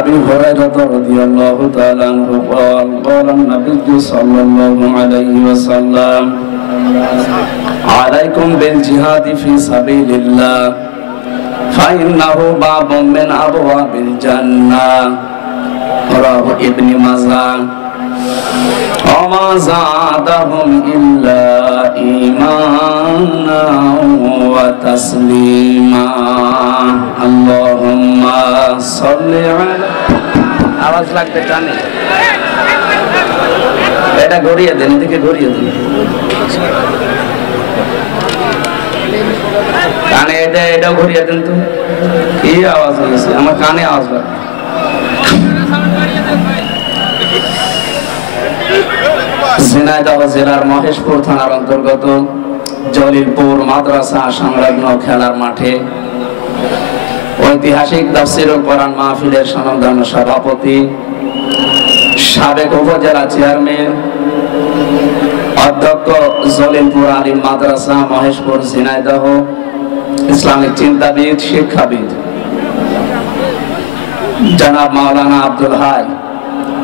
أبي هريرة رضي الله تعالى عنه قال قال النبي صلى الله عليه وسلم عليكم بالجهاد في سبيل الله فإنه باب من أبواب الجنة رواه ابن ماجه وما زادهم إلا إيمانا وتسليما اللهم صل على আওয়াজ লাগবে টানে এটা ঘুরিয়ে দেন এদিকে ঘুরিয়ে দেন কানে এটা ঘুরিয়ে দেন তো কি আওয়াজ হয়েছে আমার কানে আওয়াজ লাগবে ঝিনাইদহ জেলার মহেশপুর থানার অন্তর্গত জলিলপুর মাদ্রাসা সংলগ্ন খেলার মাঠে ঐতিহাসিক তাফসীরুল কোরআন মাহফিলের স্বনামধন্য সভাপতি সাবেক উপজেলা চেয়ারম্যান অধ্যক্ষ জলিলপুর আলিম মাদ্রাসা মহেশপুর ঝিনাইদহ ইসলামিক চিন্তাবিদ শিক্ষাবিদ জনাব মাওলানা আব্দুল হাই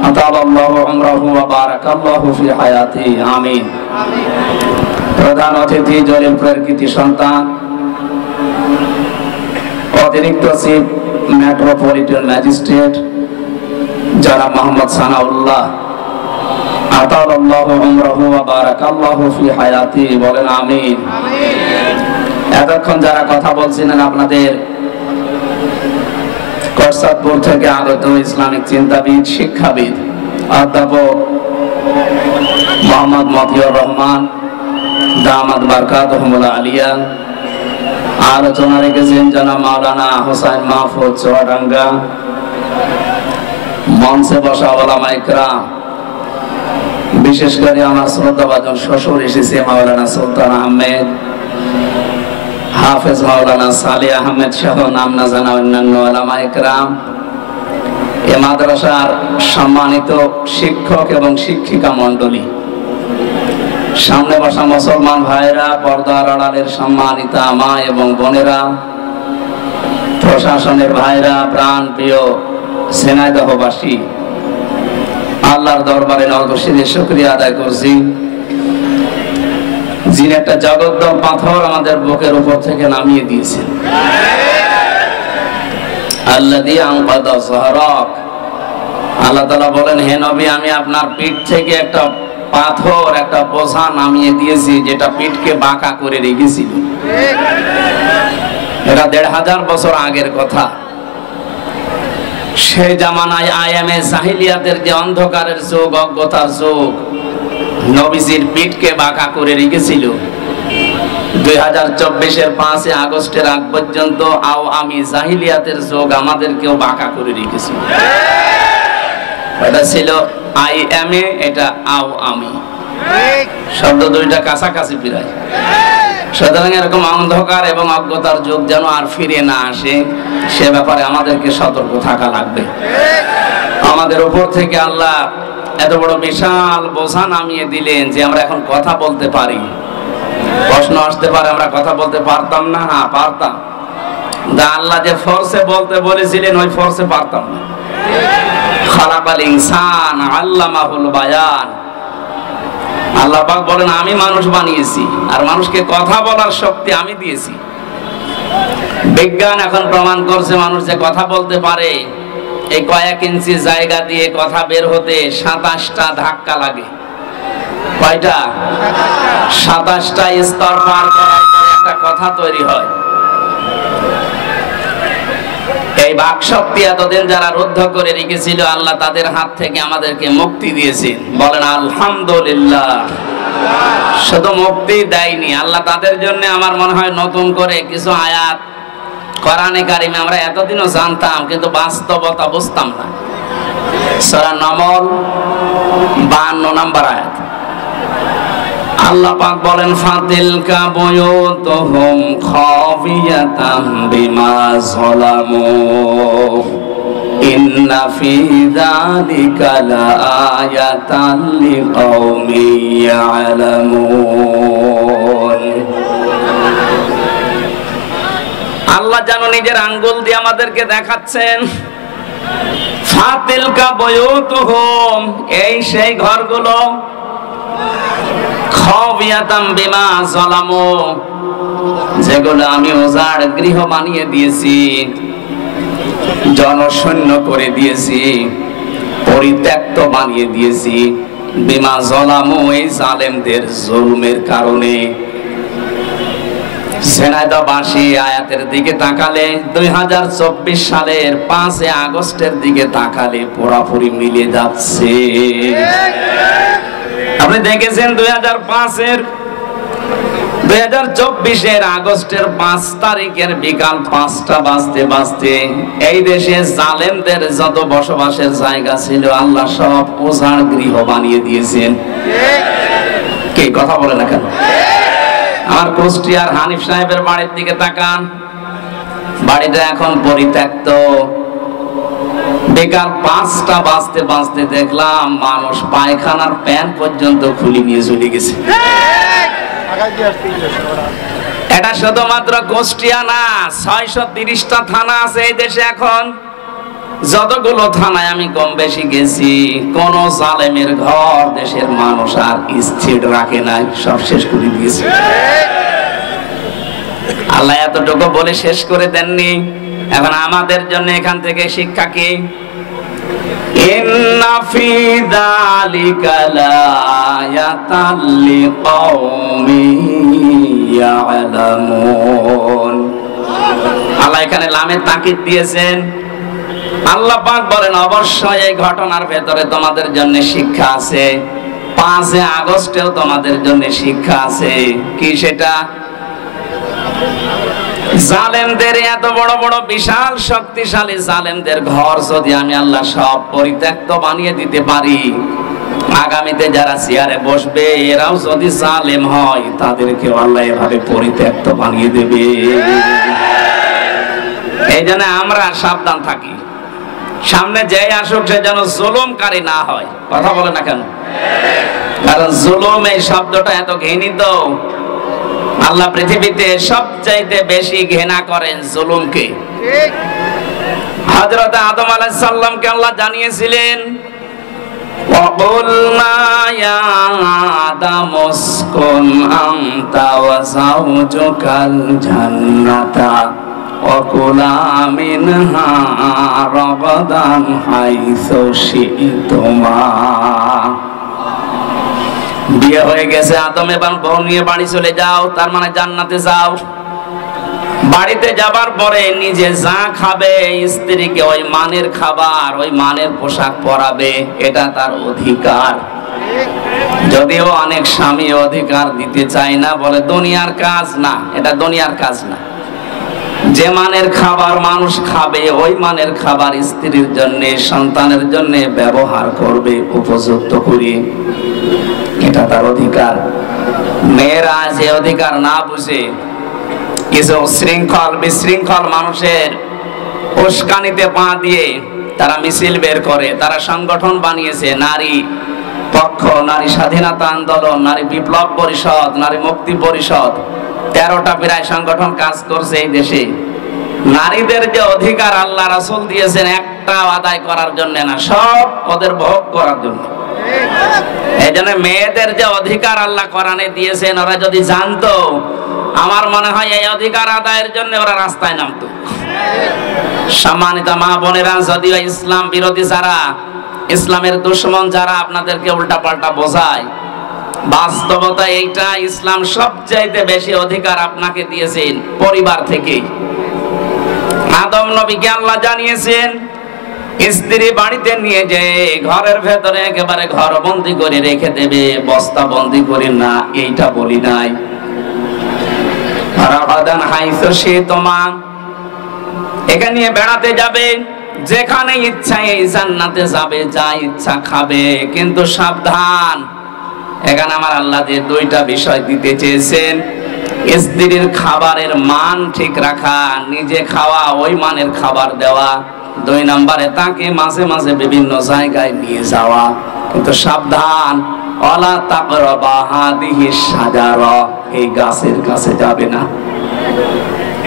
আতালাল্লাহু উমরাহু ওয়া বারাকাল্লাহু ফি হায়াতিহি আমিন। প্রধান অতিথি জলিলপুরের কৃতি সন্তান অতিরিক্ত চিফ মেট্রোপলিটন ম্যাজিস্ট্রেট জনাব মোহাম্মদ সানাউল্লাহ আতালাল্লাহু উমরাহু ওয়া বারাকাল্লাহু ফি হায়াতিহি বলেন আমিন। এতক্ষণ যারা কথা বলছিলেন আপনাদের করসাদপুর থেকে আগত ইসলামিক চিন্তাবিদ শিক্ষাবিদ অধ্যাপক মোহাম্মদ মতিউর রহমান দামাত বারকাতুহুল আলিয়া, আলোচনা রেখেছেন জনাব মাওলানা হোসেন মাহফুজ চুয়াডাঙ্গা, মঞ্চে বসা ওলামায়ে কেরাম, বিশেষ করে আমার শ্রদ্ধাভাজন শ্বশুর এসেছে মাওলানা সুলতান আহমেদ, হাফেজ মাওলানা সালেহ আহমেদ সহ নাম না জানা অন্যান্য ওলামায়ে কেরাম, এ মাদ্রাসার সম্মানিত শিক্ষক এবং শিক্ষিকা মণ্ডলী, সামনে বসা মুসলমান ভাইরা, পর্দার আড়ালের সম্মানিতা মা এবং বোনেরা, প্রশাসনের ভাইরা, প্রাণ প্রিয় ঝিনাইদহবাসী, আল্লাহর দরবারে নরদর্শীর শুকরিয়া আদায় করছি যিনি একটা জগদ্দল পাথর আমাদের বুকের উপর থেকে নামিয়ে দিয়েছেন। আল্লাযী আনকাযা যাহরাক, আল্লাহ তাআলা বলেন হে নবী আমি আপনার পিঠ থেকে একটা পাথর একটা বোঝা নামিয়ে দিয়েছি যেটা পিঠকে বাঁকা করে রেখেছিল। এটা ১৫০০ বছর আগের কথা। সেই জামানায় আয়ামে জাহিলিয়াতের যে অন্ধকারের যুগ, অজ্ঞতার যুগ, নবীজির পিঠকে বাঁকা করে রেখেছিল। 2024-এর 5 আগস্টের আগ পর্যন্ত আমি জাহিলিয়াতের যুগ আমাদেরকেও বাঁকা করে রেখেছিল। এটা ছিল আই এম এ, এটা আও আমি, শব্দ দুইটা কাছাকাছি প্রায়। সুতরাং এরকম অন্ধকার এবং অজ্ঞতার যুগ যেন আর ফিরে না আসে সে ব্যাপারে আমাদেরকে সতর্ক থাকা লাগবে। আমাদের উপর থেকে আল্লাহ এত বড় বিশাল বোঝা নামিয়ে দিলেন যে আমরা এখন কথা বলতে পারি। প্রশ্ন আসতে পারে আমরা কথা বলতে পারতাম না? হ্যাঁ পারতাম। আল্লাহ যে ফোর্সে বলতে বলেছিলেন ওই ফোর্সে পারতাম না। খালাকাল ইনসান আল্লামাহুল বায়ান, আল্লাহ পাক বলেন আমি মানুষ বানিয়েছি আর মানুষকে কথা বলার শক্তি আমি দিয়েছি। বিজ্ঞান এখন প্রমাণ করছে মানুষ যে কথা বলতে পারে। এই কয়েক ইঞ্চি জায়গা দিয়ে কথা বের হতে 27টা ধাক্কা লাগে। কয়টা? 27টা স্তর পার করার পরে একটা কথা তৈরি হয়। এই বাক শক্তি এতদিন যারা রুদ্ধ করে রেখেছিল আল্লাহ তাদের হাত থেকে আমাদেরকে মুক্তি দিয়েছেন। বলেন আলহামদুলিল্লাহ। শুধু মুক্তি দেয়নি আল্লাহ, তাদের জন্য আমার মনে হয় নতুন করে কিছু আয়াত কোরআনে কারিমে আমরা এতদিনও জানতাম কিন্তু বাস্তবতা বুঝতাম না। সূরা নামল 52 নম্বর আয়াত আল্লাহ পাক বলেন ফাতিলকা বুয়ুতুহুম খাফিয়াতাম বিমা যালামু ইন্না ফি যালিকা লাআয়াতান লিকাওমিন ইয়ালামুন। আল্লাহ যেন নিজের আঙ্গুল দিয়ে আমাদেরকে দেখাচ্ছেন ফাতিলকা বুয়ুতুহুম, এই সেই ঘরগুলো, খাওয়াতাম বিমা যালামু, যেগুলো আমি উজাড় গৃহ বানিয়ে দিয়েছি, জনশূন্য করে দিয়েছি, পরিত্যক্ত বানিয়ে দিয়েছি, বিমা যালামু, এই জালেমদের জুলুমের কারণে। ঝিনাইদহবাসী আয়াতের দিকে তাকালে 2024 সালের 5 আগস্টের দিকে তাকালে পুরোপুরি মিলে যাচ্ছে। আপনি দেখেছেন 2024 আগস্টের 5 তারিখের বিকাল 5টা বাজতে বাজতে এই দেশে জালেমদের যত বসবাসের জায়গা ছিল আল্লাহ সব উজাড় গৃহ বানিয়ে দিয়েছেন। কে কথা বলে না কেন? আমার কুষ্টিয়ার হানিফ সাহেবের বাড়ির দিকে তাকান, বাড়িটা এখন পরিত্যক্ত। বিকাল 5টা বাজতে বাজতে দেখলাম মানুষ পায়খানার প্যান্ট পর্যন্ত খুলে নিয়ে চলে গেছে। এটা শুধুমাত্র কুষ্টিয়া না, 630টা থানা আছে এই দেশে। এখন যতগুলো থানায় আমি কম বেশি গেছি, কোন জালেমের ঘর দেশের মানুষ আর স্থির রাখে নাই, সব শেষ করে দিয়েছে। আল্লাহ এতটুকু বলে শেষ করে দেননি। এখন আমাদের জন্য এখান থেকে শিক্ষা কি? ইন্না ফি যালিকা লায়াতাল লিকাওমিন ইয়ালামুন। আল্লাহ এখানে লামে তাকিদ দিয়েছেন। আল্লাহ পাক বলেন অবশ্যই এই ঘটনার ভেতরে তোমাদের জন্য শিক্ষা আছে। 5 আগস্টেও তোমাদের জন্য শিক্ষা আছে। কি সেটা? জালেমদের এত বড় বড় বিশাল শক্তিশালী জালেমদের ঘর যদি আমি আল্লাহ সব পরিত্যক্ত বানিয়ে দিতে পারি, আগামীতে যারা চেয়ারে বসবে এরাও যদি জালেম হয় তাদেরকে আল্লাহ এভাবে পরিত্যক্ত বানিয়ে দেবে। এই জন্য আমরা সাবধান থাকি, সামনে যে আসুক সে যেন জুলুমকারী না হয়। কথা বলে না কেন? কারণ জুলুম এই শব্দটা এত ঘৃণিত। আল্লাহ পৃথিবীতে সবচাইতে বেশি ঘৃণা করেন জুলুমকে। হযরত আদম আলাইহিস সালামকে আল্লাহ জানিয়েছিলেন, وَقُلْنَا يَا آدَمُ اسْكُنْ أَنْتَ وَزَوْجُكَ الْجَنَّةَ وَكُلَا مِنْهَا رَغَدًا حَيْثُ شِئْتُمَا। বিয়ে হয়ে গেছে, আদম এবং বউ নিয়ে বাড়ি চলে যাও, তার মানে জান্নাতে যাও। বাড়িতে যাবার পরে নিজে যা খাবে, স্ত্রীকে ওই মানের খাবার, ওই মানের পোশাক পরাবে, এটা তার অধিকার। যদিও অনেক স্বামী অধিকার দিতে চায় না, বলে দুনিয়ার কাজ না, এটা দুনিয়ার কাজ না। যে মানের খাবার মানুষ খাবে, ওই মানের খাবার স্ত্রীর জন্য, সন্তানের জন্য ব্যবহার করবে উপযুক্ত করে, এটা তার অধিকার। মেয়েরা যে অধিকার না বুঝে কিছু শৃঙ্খল বিশৃঙ্খল মানুষের উস্কানিতে পা দিয়ে তারা মিছিল বের করে, তারা সংগঠন বানিয়েছে, নারী পক্ষ, নারী স্বাধীনতা আন্দোলন, নারী বিপ্লব পরিষদ, নারী মুক্তি পরিষদ, 13টা প্রায় সংগঠন কাজ করছে এই দেশে। নারীদের যে অধিকার আল্লাহ রাসূল দিয়েছেন একটাও আদায় করার জন্য না, সব ওদের ভোগ করার জন্য। এই জন্য মেয়েদের যে অধিকার আল্লাহ কোরআনে দিয়েছেন, ওরা যদি জানতো, আমার মনে হয় এই অধিকার আদায়ের জন্য ওরা রাস্তায় নামতো। সম্মানিত মা বোনেরা, যদিও ইসলাম বিরোধী যারা, ইসলামের দুশমন যারা আপনাদেরকে উল্টাপাল্টা বোঝায়, বাস্তবতা এইটা, ইসলাম সবচাইতে বেশি অধিকার আপনাকে দিয়েছেন পরিবার থেকে। আদম নবীকে আল্লাহ জানিয়েছেন স্ত্রী বাড়িতে নিয়ে যে ঘরের ভেতরে একেবারে ঘরবন্দি করে রেখে দেবে, বস্তা বন্দি করে না, এইটা বলি নাই। এখানে নিয়ে বেড়াতে যাবে, যেখানে ইচ্ছা এই জান্নাতে যাবে, যা ইচ্ছা খাবে, কিন্তু সাবধান। এখানে আমার আল্লাহ যে 2টা বিষয় দিতে চেয়েছেন, স্ত্রীর খাবারের মান ঠিক রাখা, নিজে খাওয়া, ওই মানের খাবার দেওয়া। 2 নম্বরে তাকে মাঝে মাঝে বিভিন্ন জায়গায় নিয়ে যাওয়া, কিন্তু সাবধান, ওয়ালা তাকরাবা হাদিহি শাজারা, এই গাছের কাছে যাবে না।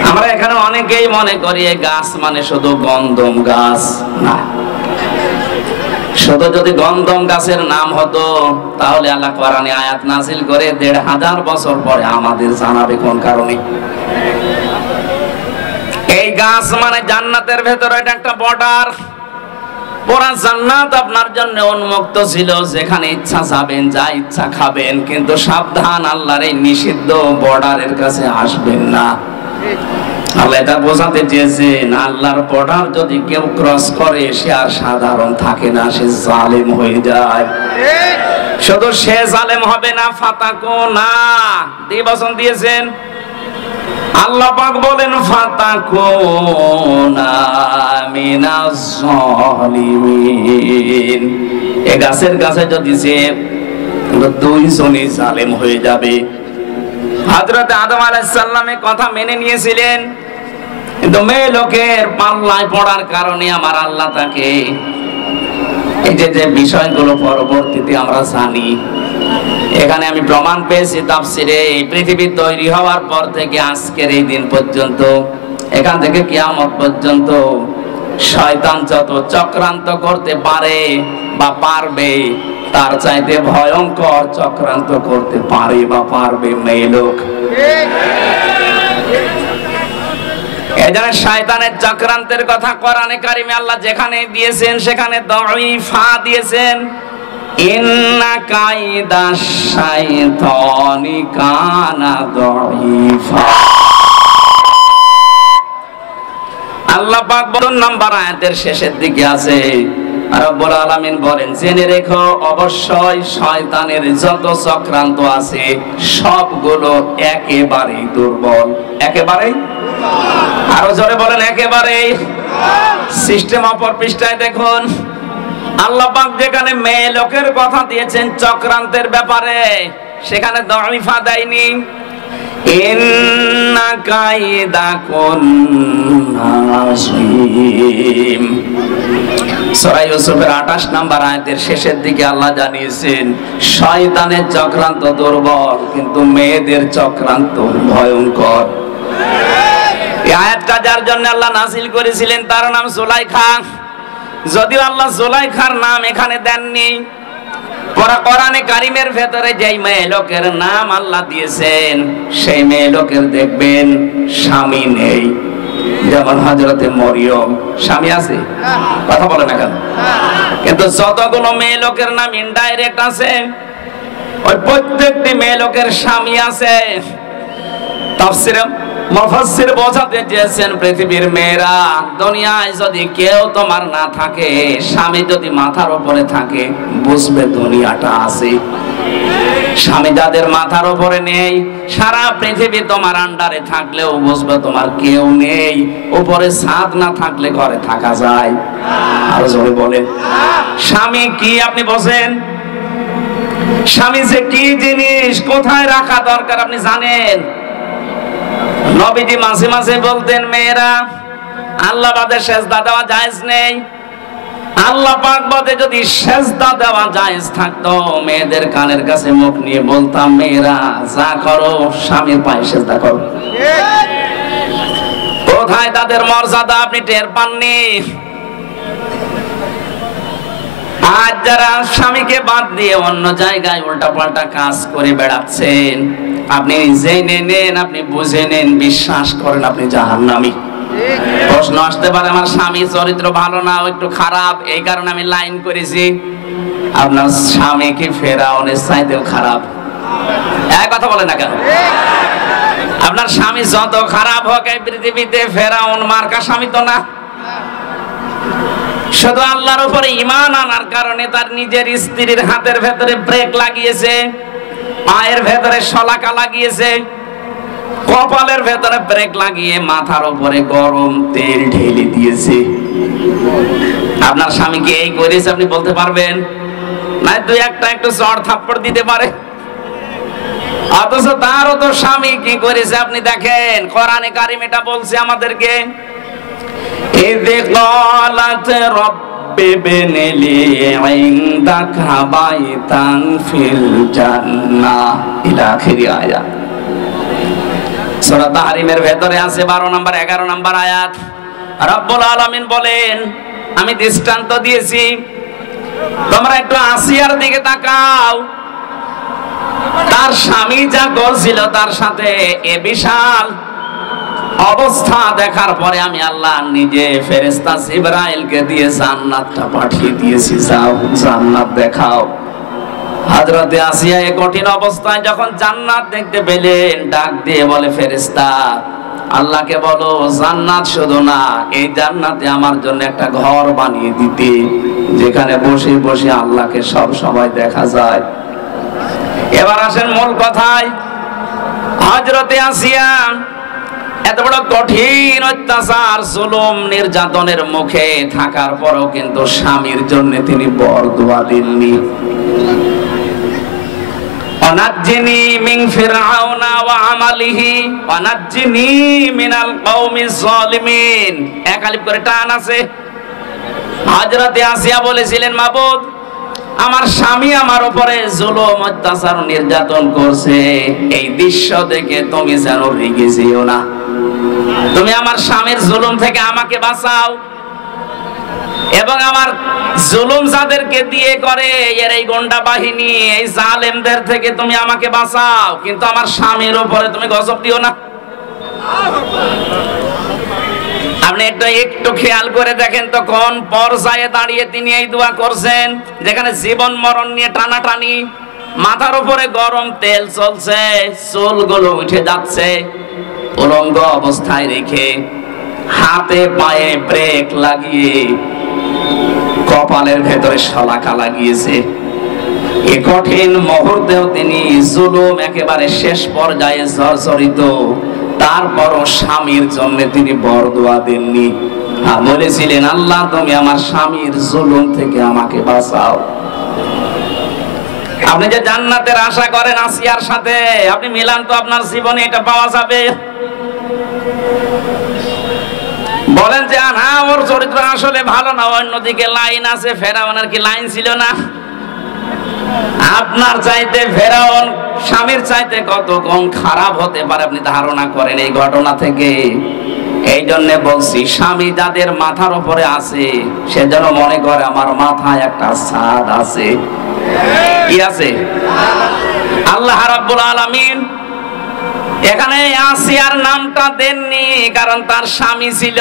আমরা এখানে অনেকেই মনে করি এই গাছ মানে শুধু গন্ধম গাছ না, শুধু যদি গন্ধম গাছের নাম হতো তাহলে আল্লাহ কোরআনে আয়াত নাযিল করে ১৫০০ বছর পরে আমাদের জানাবে কোন কারণে। এই গাছ মানে জান্নাতের ভেতরে এটা একটা বর্ডার, পুরা জান্নাত আপনার জন্য উন্মুক্ত ছিল, যেখানে ইচ্ছা যাবেন, যা ইচ্ছা খাবেন, কিন্তু সাবধান, আল্লাহর এই নিষিদ্ধ বর্ডারের কাছে আসবেন না। আল্লাহ এটা বোঝাতে চেয়েছেন আল্লাহর বর্ডার যদি কেউ ক্রস করে সে আর সাধারণ থাকে না, সে জালেম হয়ে যায়। শুধু সে জালেম হবে না, ফাতাকো না দিবসন দিয়েছেন আল্লাহ পাক বলেন ফাতাকুনা মিনাজ জালিমিন। এই গাছের কাছে যদি সে দুইজনই জালেম হয়ে যাবে। হযরত আদম আলাইহিস সালামের কথা মেনে নিয়েছিলেন, কিন্তু মেয়ে লোকের পাল্লায় পড়ার কারণে আমার আল্লাহ তাকে এই যে বিষয়গুলো পরবর্তীতে আমরা জানি। এখানে আমি প্রমাণ পেয়েছি তাফসিরে, এই পৃথিবী তৈরি হওয়ার পর থেকে আজকের এই দিন পর্যন্ত, এখান থেকে কিয়ামত পর্যন্ত শয়তান যত চক্রান্ত করতে পারে বা পারবে, তার চাইতে ভয়ঙ্কর চক্রান্ত করতে পারে বা পারবে মেয়ে লোক। এজন্য শয়তানের চক্রান্তের কথা কোরআনে কারিমে আল্লাহ যেখানে দিয়েছেন সেখানে দাঈফা দিয়েছেন, ইন্না কাইদা শাইতানি কানা দাঈফা। আল্লাহ পাক বলেন নাম্বার আয়াতের শেষের দিকে আছে, রব্বুল আলামিন বলেন জেনে রেখো অবশ্যই শয়তানের যত চক্রান্ত আছে সবগুলো একেবারেই দুর্বল। একেবারেই, আরো জোরে বলেন একেবারেই। সিস্টেম অপর পৃষ্ঠায় দেখুন আল্লাহ পাক যেখানে মেয়ে লোকের কথা দিয়েছেন চক্রান্তের ব্যাপারে, সেখানে দাঈফা দেয়নি। ইন্না কাইদাকুন্না আযীম। সূরা ইউসুফের ২৮ নম্বর আয়াতের শেষের দিকে আল্লাহ জানিয়েছেন শয়তানের চক্রান্ত দুর্বল, কিন্তু মেয়েদের চক্রান্ত ভয়ঙ্কর। এই আয়াতটা যার জন্য আল্লাহ নাযিল করেছিলেন তার নাম জুলাইখা। যদিও আল্লাহ জুলাইখার নাম এখানে দেননি, কোরআনে কারিমের ভেতরে যেই মেয়ে লোকের নাম আল্লাহ দিয়েছেন সেই মেয়ে লোকের দেখবেন স্বামী নেই। যেমন হযরতে মরিয়ম স্বামী আছে, কথা বলে না কেন? কিন্তু যতগুলো মেয়ে লোকের নাম ইনডাইরেক্ট আছে ওই প্রত্যেকটি মেয়ে লোকের স্বামী আছে। তাফসীরে মুফাসসির বোঝাতে চেয়েছেন পৃথিবীর মেয়েরা, দুনিয়ায় যদি কেউ তোমার না থাকে, স্বামী যদি মাথার উপরে থাকে, বুঝবে দুনিয়াটা আছে। স্বামী যাদের মাথার উপরে নেই, সারা পৃথিবী তোমার আন্ডারে থাকলেও বুঝবে তোমার কেউ নেই। উপরে ছাদ না থাকলে ঘরে থাকা যায়? আর জোরে বলেন স্বামী কি আপনি বোঝেন? স্বামী যে কি জিনিস, কোথায় রাখা দরকার আপনি জানেন? নবীজি মাঝে মাঝে বলতেন মেয়েরা আল্লাহ বাদে সেজদা দেওয়া জায়েজ নেই। আল্লাহ পাক বাদে যদি সেজদা দেওয়া জায়েজ থাকতো, মেয়েদের কানের কাছে মুখ নিয়ে বলতাম মেয়েরা যা করো স্বামীর পায়ে সেজদা করো। কোথায় তাদের মর্যাদা আপনি টের পাননি? আজ যারা স্বামীকে বাদ দিয়ে অন্য জায়গায় উল্টাপাল্টা কাজ করে বেড়াচ্ছেন, আপনি জেনে নেন, আপনি বুঝে নেন, বিশ্বাস করেন আপনি জাহান্নামী। প্রশ্ন আসতে পারে আমার স্বামী চরিত্র ভালো না, একটু খারাপ, এই কারণে আমি লাইন করেছি। আপনার স্বামী কি ফেরাউনের চাইতেও খারাপ? এক কথা বলে না কেন? আপনার স্বামী যত খারাপ হোক এই পৃথিবীতে ফেরাউন মার্কা স্বামী তো না। শুধু আল্লাহর উপরে ঈমান আনার কারণে তার নিজের স্ত্রীর হাতের ভেতরে ব্রেক লাগিয়েছে, পায়ের ভেতরে শলাকা লাগিয়েছে, কপালের ভেতরে ব্রেক লাগিয়ে মাথার উপরে গরম তেল ঢেলে দিয়েছে। আপনার স্বামীকে এই করেছে আপনি বলতে পারবেন না? দুই একটা একটু চড় থাপ্পড় দিতে পারে, অথচ তারও তো স্বামী কি করেছে আপনি দেখেন। কোরআনে কারিম এটা বলছে আমাদেরকে, ইয ক্বালাত রাব্বি ইবনি লি ইনদাকা বাইতান ফিল জান্নাহ ইলা আখিরি আয়াত। সূরা তাহরিমের ভেতরে আছে 12 নম্বর 11 নম্বর আয়াত। রব্বুল আলামিন বলেন, আমি দৃষ্টান্ত দিয়েছি, তোমরা একটু আসিয়ার দিকে তাকাও। তার স্বামী যা করছিল তার সাথে এ বিশাল অবস্থা দেখার পরে আমি আল্লাহ নিজে ফেরেশতা জিবরাইলকে দিয়ে জান্নাতটা পাঠিয়ে দিয়েছি, যাও জান্নাত দেখাও। হযরতে আসিয়া এই কঠিন অবস্থায় যখন জান্নাত দেখতে পেলেন, ডাক দিয়ে বলে, ফেরেশতা আল্লাহকে বলো জান্নাত শুধু না, এই জান্নাতে আমার জন্য একটা ঘর বানিয়ে দিতে, যেখানে বসে বসে আল্লাহকে সব সময় দেখা যায়। এবার আসেন মূল কথায়। হযরতে আসিয়া এত বড় কঠিন অত্যাচার, জুলুম, নির্যাতনের মুখে থাকার পরও কিন্তু স্বামীর জন্য তিনি বরদোয়া দেননি। অনাজ্জিনি মিন ফিরআউনা ওয়া আমালিহি ওয়ানাজ্জিনি মিনাল কওমিজ জালিমিন। এক আলিফ করে টান আছে। হযরতে আসিয়া বলেছিলেন, মাবুদ আমার স্বামী আমার উপরে জুলুম, অত্যাচার, নির্যাতন করছে, এই দৃশ্য দেখে তুমি যেন রেগে যেও না, তুমি আমার স্বামীর জুলুম থেকে আমাকে বাঁচাও, এবং আমার জুলুম যাদেরকে দিয়ে করে এর এই গুন্ডা বাহিনী, এই জালেমদের থেকে তুমি আমাকে বাঁচাও, কিন্তু আমার স্বামীর উপরে তুমি গজব দিও না। আপনি একটু খেয়াল করে দেখেন তো কোন পর্যায়ে দাঁড়িয়ে তিনি এই দোয়া করছেন, যেখানে জীবন মরণ নিয়ে টানাটানি, মাথার উপরে গরম তেল চলছে, চুলগুলো উঠে যাচ্ছে, উলঙ্গ অবস্থায় রেখে হাতে পায়ে ব্রেক লাগিয়ে কপালের ভেতরে শলাকা লাগিয়েছে। এই কঠিন মুহূর্তেও তিনি জুলুম একেবারে শেষ পর্যায়ে জর্জরিত, তারপরও স্বামীর জন্য তিনি বরদোয়া দেননি। বলেছিলেন, আল্লাহ তুমি আমার স্বামীর জুলুম থেকে আমাকে বাঁচাও। আপনি যে জান্নাতের আশা করেন আসিয়ার সাথে, আপনি মিলান তো আপনার জীবনে এটা পাওয়া যাবে? বলেন যে না, ওর চরিত্র আসলে ভালো না, অন্যদিকে লাইন আছে। ফেরাউনের কি লাইন ছিল না? আপনার চাইতে ফেরাউন স্বামীর চাইতে কত কম খারাপ হতে পারে আপনি ধারণা করেন এই ঘটনা থেকে। এই জন্য বলছি, স্বামী যাদের মাথার উপরে আছে সে যেন মনে করে আমার মাথায় একটা ছাদ আছে। কি আছে? আল্লাহ রাব্বুল আলামিন এখানে আসিয়ার নামটা দেননি কারণ তার স্বামী ছিল,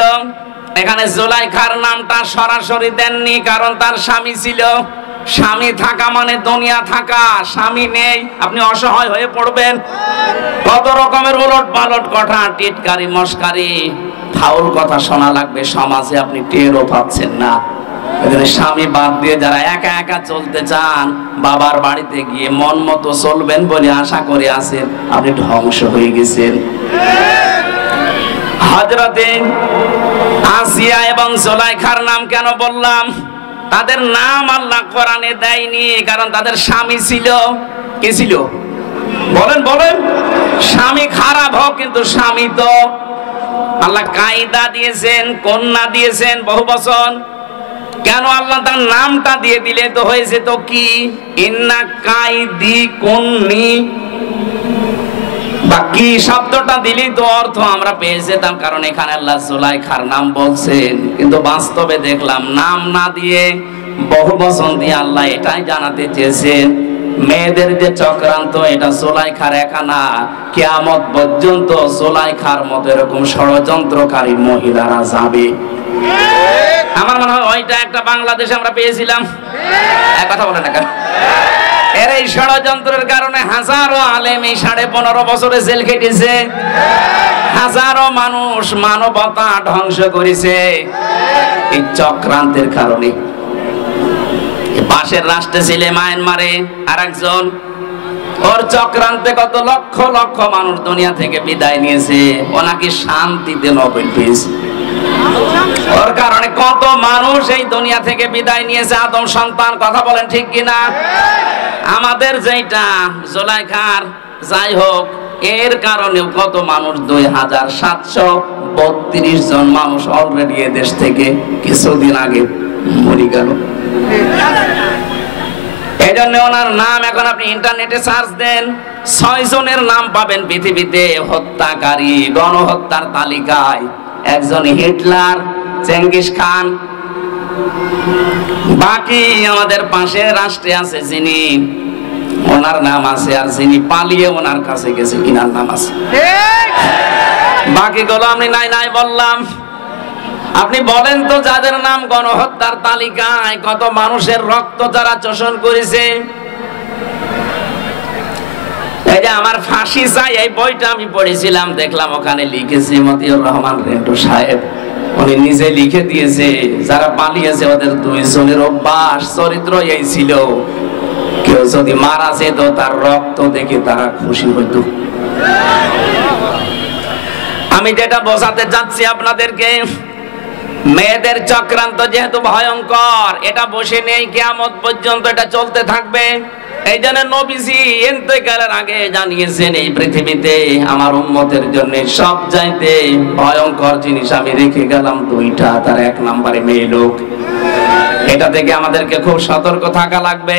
এখানে জুলাইখার নামটা সরাসরি দেননি কারণ তার স্বামী ছিল। স্বামী থাকা মানে দুনিয়া থাকা, স্বামী নেই আপনি অসহায় হয়ে পড়বেন। কত রকমের উলট পালট কথা, টিটকারি, মস্কারি, ফাউল কথা শোনা লাগবে সমাজে, আপনি টেরও পাচ্ছেন না। স্বামী বাদ দিয়ে যারা একা একা চলতে চান, বাবার বাড়িতে গিয়ে মন মতো চলবেন বলে আশা করে আছেন, আপনি ধ্বংস হয়ে গেছেন। হযরতে আসিয়া এবং জুলাইখার নাম কেন বললাম? তাদের নাম আল্লাহ কোরআনে দেয়নি কারণ তাদের স্বামী ছিল। কি ছিল? বলেন বলেন। স্বামী খারাপ হোক কিন্তু স্বামী তো আল্লাহ কায়দা দিয়েছেন, কন্যা দিয়েছেন বহু বচন। কেন আল্লাহ তার নামটা দিয়ে দিলে তো হয়েছে তো কি? ইন্না কাইদি কুন্নি, বা কি শব্দটা দিলেই তো অর্থ আমরা পেয়ে যেতাম, কারণ এখানে আল্লাহ জুলাইখার নাম বলছেন। কিন্তু বাস্তবে দেখলাম নাম না দিয়ে বহু বচন দিয়ে আল্লাহ এটাই জানাতে চেয়েছেন, মেয়েদের যে চক্রান্ত এটা জুলাইখার একা না, কিয়ামত পর্যন্ত জুলাইখার মতো এরকম ষড়যন্ত্রকারী মহিলারা যাবে। আমার মনে হয় ওইটা একটা বাংলাদেশে আমরা পেয়েছিলাম। কথা বলে না কেন? এর এই ষড়যন্ত্রের কারণে হাজারো আলেম এই 15.5 বছরে জেল খেটেছে, হাজারো মানুষ মানবতা ধ্বংস করেছে এই চক্রান্তের কারণে। পাশের রাষ্ট্রে ছিল মায়ানমারে আরেকজন, ওর চক্রান্তে কত লক্ষ লক্ষ মানুষ দুনিয়া থেকে বিদায় নিয়েছে, ও নাকি শান্তিতে নোবেল পেয়েছে। ওর কারণে কত মানুষ এই দুনিয়া থেকে বিদায় নিয়েছে, আদম সন্তান। কথা বলেন ঠিক কিনা? আমাদের যেটা জুলাইখার, যাই হোক, এর কারণেও কত মানুষ, 2732 জন মানুষ অলরেডি এ দেশ থেকে কিছুদিন আগে মরে গেল। এই জন্য ওনার নাম এখন আপনি ইন্টারনেটে সার্চ দেন, 6 জনের নাম পাবেন পৃথিবীতে হত্যাকারী, গণহত্যার তালিকায়। একজন হিটলার, চেঙ্গিস খান, বাকি আমাদের পাশের রাষ্ট্রে আছে যিনি, ওনার নাম আছে, আর যিনি পালিয়ে ওনার কাছে গেছে কিনার নাম আছে। বাকিগুলো আমি নাই নাই বললাম। আপনি বলেন তো, যাদের নাম গণহত্যার তালিকায়, কত মানুষের রক্ত যারা চোষণ করেছে। এই যে আমার ফাঁসি চাই, এই বইটা আমি পড়েছিলাম, দেখলাম ওখানে লিখেছে মতিউর রহমান রেন্টু সাহেব, উনি নিজে লিখে দিয়েছে যারা পালিয়েছে ওদের 2 জনের অভ্যাস চরিত্র এই ছিল, কেউ যদি মারা যেত তার রক্ত দেখে তারা খুশি হইত। আমি যেটা বোঝাতে চাচ্ছি আপনাদেরকে, মেয়েদের চক্রান্ত যেহেতু ভয়ঙ্কর, এটা বসে নেই, কিয়ামত পর্যন্ত এটা চলতে থাকবে। এই জন্য নবীজি ইন্তেকালের আগে জানিয়েছেন, এই পৃথিবীতে আমার উম্মতের জন্য সবচাইতে ভয়ঙ্কর জিনিস আমি রেখে গেলাম 2টা, তার 1 নম্বরে মেয়ে লোক। এটা থেকে আমাদেরকে খুব সতর্ক থাকা লাগবে।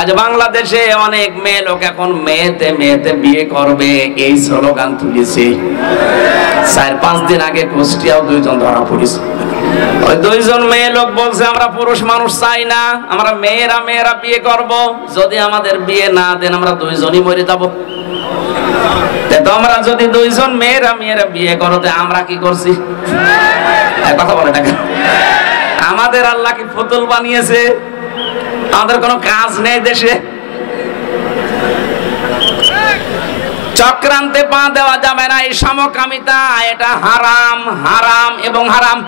আজ বাংলাদেশে অনেক মেয়ে লোক এখন মেয়েতে মেয়েতে বিয়ে করবে এই স্লোগান তুলেছে। 4-5 দিন আগে কুষ্টিয়াও 2 জন ধরা পড়েছে। ওই 2 জন মেয়ে লোক বলছে আমরা পুরুষ মানুষ চাই না, আমরা মেয়েরা মেয়েরা বিয়ে করব, যদি আমাদের বিয়ে না দেন আমরা 2 জনই মরে যাব। তোমরা যদি 2 জন মেয়েরা মেয়েরা বিয়ে করো, আমরা কি করছি? কথা বলে না, আমাদের আল্লাহ কি পুতুল বানিয়েছে? আমাদের কোনো কাজ নেই দেশে? চক্রান্তে পা দেওয়া যাবে না। এই সমকামিতা এটা হারাম, হারাম এবং হারাম।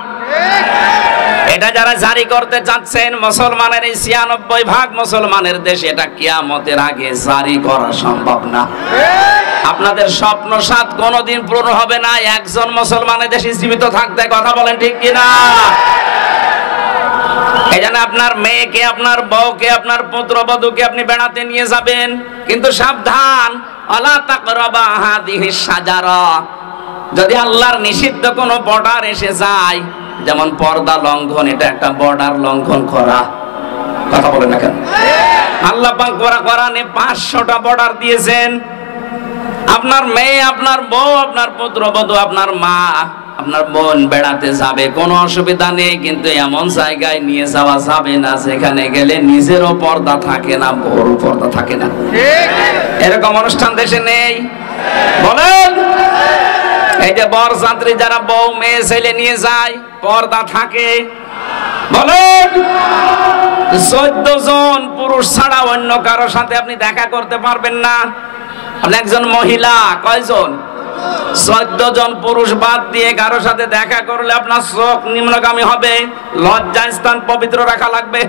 এটা যারা জারি করতে চাচ্ছেন, মুসলমানের এই 96% মুসলমানের দেশে, এটা কিয়ামতের আগে জারি করা সম্ভব না। আপনাদের স্বপ্ন সাথ কোনোদিন পূরণ হবে না একজন মুসলমানের দেশে জীবিত থাকতে। কথা বলেন ঠিক কিনা? এই জন্য আপনার মেয়েকে, আপনার বউকে, আপনার পুত্রবধূকে আপনি বেড়াতে নিয়ে যাবেন, কিন্তু সাবধান, আলা তাকরাবা হাদিহিস শাজারা। যদি আল্লাহর নিষিদ্ধ কোনো বর্ডার এসে যায়, যেমন পর্দা লঙ্ঘন, এটা একটা বর্ডার লঙ্ঘন করা। কথা বলেন না কেন? আল্লাহ পাক কোরআনে 500টা বর্ডার দিয়েছেন। আপনার মেয়ে, আপনার বউ, আপনার পুত্রবধূ, আপনার মা, আপনার বোন বেড়াতে যাবে, কোনো অসুবিধা নেই, কিন্তু এমন জায়গায় নিয়ে যাওয়া যাবে না যেখানে গেলে নিজেরও পর্দা থাকে না, বউরও পর্দা থাকে না। এরকম অনুষ্ঠান দেশে নেই? বলেন। এই যে বরযাত্রী যারা বউ মেয়ে ছেলে নিয়ে যায়, পর্দা থাকে? বলেন। 14 জন পুরুষ ছাড়া অন্য কারোর সাথে আপনি দেখা করতে পারবেন না। আপনি একজন মহিলা, কয়জন? 14 জন পুরুষ বাদ দিয়ে কারোর সাথে দেখা করলে আপনার চোখ নিম্নগামী হবে, লজ্জা স্থান পবিত্র রাখা লাগবে।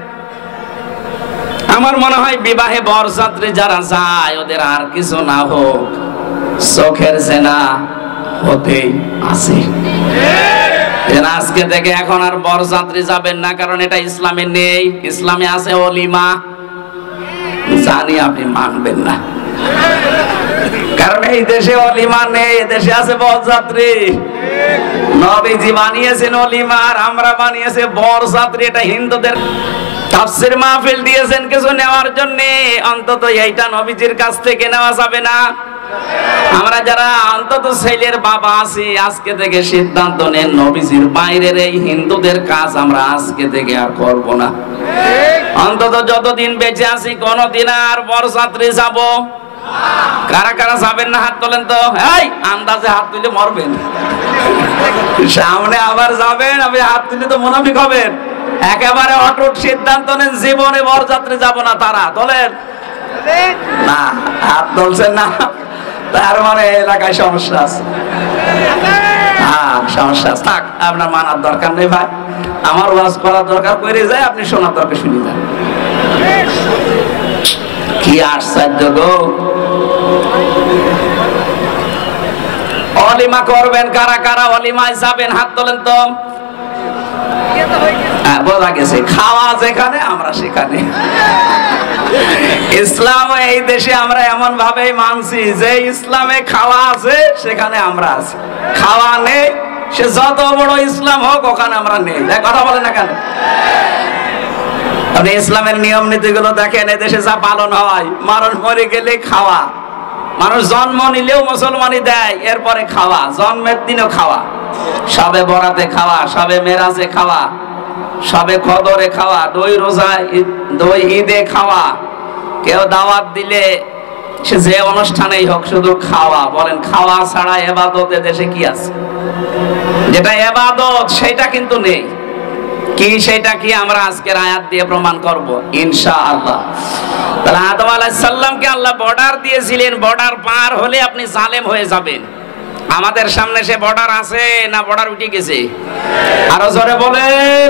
আমার মনে হয় বিবাহে বরযাত্রী যারা যায়, ওদের আর কিছু না হোক, চোখের জেনা হতে আছে। আজকে থেকে এখন আর বরযাত্রী যাবেন না, কারণ এটা ইসলামে নেই। ইসলামে আছে অলিমা। জানি আপনি মানবেন না, কারণ এই দেশে অলিমা নেই, দেশে আছে বরযাত্রী। নবীজি বানিয়েছেন অলিমা, আর আমরা বানিয়েছে বরযাত্রী। এটা হিন্দুদের তাফসীর মাহফিল দিয়েছেন কিছু নেওয়ার জন্য, অন্তত এইটা নবীজির কাছ থেকে নেওয়া যাবে না। আমরা যারা অন্তত ছেলের বাবা আছি, আজকে থেকে সিদ্ধান্ত নেন, নবীজির বাইরের এই হিন্দুদের কাজ আমরা আজকে থেকে আর করব না। অন্তত যতদিন বেঁচে আছি কোনদিন আর বরযাত্রী যাব। কারা কারা যাবেন না হাত তোলেন তো। এই আন্দাজে হাত তুলে মরবেন, সামনে আবার যাবেন, আপনি হাত তুলে তো মুনাফিক হবেন। একেবারে অটুট সিদ্ধান্ত নেন, জীবনে বরযাত্রী যাব না। তারা তোলেন না, হাত তুলছেন না, তার মানে এলাকায় সমস্যা আছে। হ্যাঁ সমস্যা আছে, থাক, আপনার মানার দরকার নেই ভাই। আমার ওয়াজ করার দরকার করে যায়, আপনি শোনার দরকার শুনে যান। কি আশ্চর্য গো! অলিমা করবেন কারা কারা? অলিমায় যাবেন হাত তোলেন তো। বোঝা গেছে, খাওয়া যেখানে আমরা সেখানে। ইসলাম এই দেশে আমরা এমন ভাবেই মানছি যে ইসলামে খাওয়া আছে সেখানে আমরা আছি, খাওয়া নেই সে যত বড় ইসলাম হোক ওখানে আমরা নেই। কথা বলে না কেন? আপনি ইসলামের নিয়ম নীতিগুলো দেখেন, এদেশে যা পালন হয়, মানুষ মরে গেলে খাওয়া, মানুষ জন্ম নিলেও মুসলমানই দেয়, এরপরে খাওয়া, জন্মের দিনও খাওয়া, সবে বরাতে খাওয়া, সবে মেরাজে খাওয়া, সবে কদরে খাওয়া, দই রোজা, দই ঈদে খাওয়া, কেউ দাওয়াত দিলে সে যে অনুষ্ঠানেই হোক শুধু খাওয়া। বলেন খাওয়া ছাড়া ইবাদত দেশে কি আছে? যেটা ইবাদত সেটা কিন্তু নেই। কি সেটা কি আমরা আজকের আয়াত দিয়ে প্রমাণ করব ইনশাআল্লাহ। তাহলে আদম আলাইহিস সালামকে আল্লাহ বর্ডার দিয়েছিলেন, বর্ডার পার হলে আপনি জালেম হয়ে যাবেন। আমাদের সামনে সে বর্ডার আছে না বর্ডার উঠে গেছে? আরো জোরে বলেন।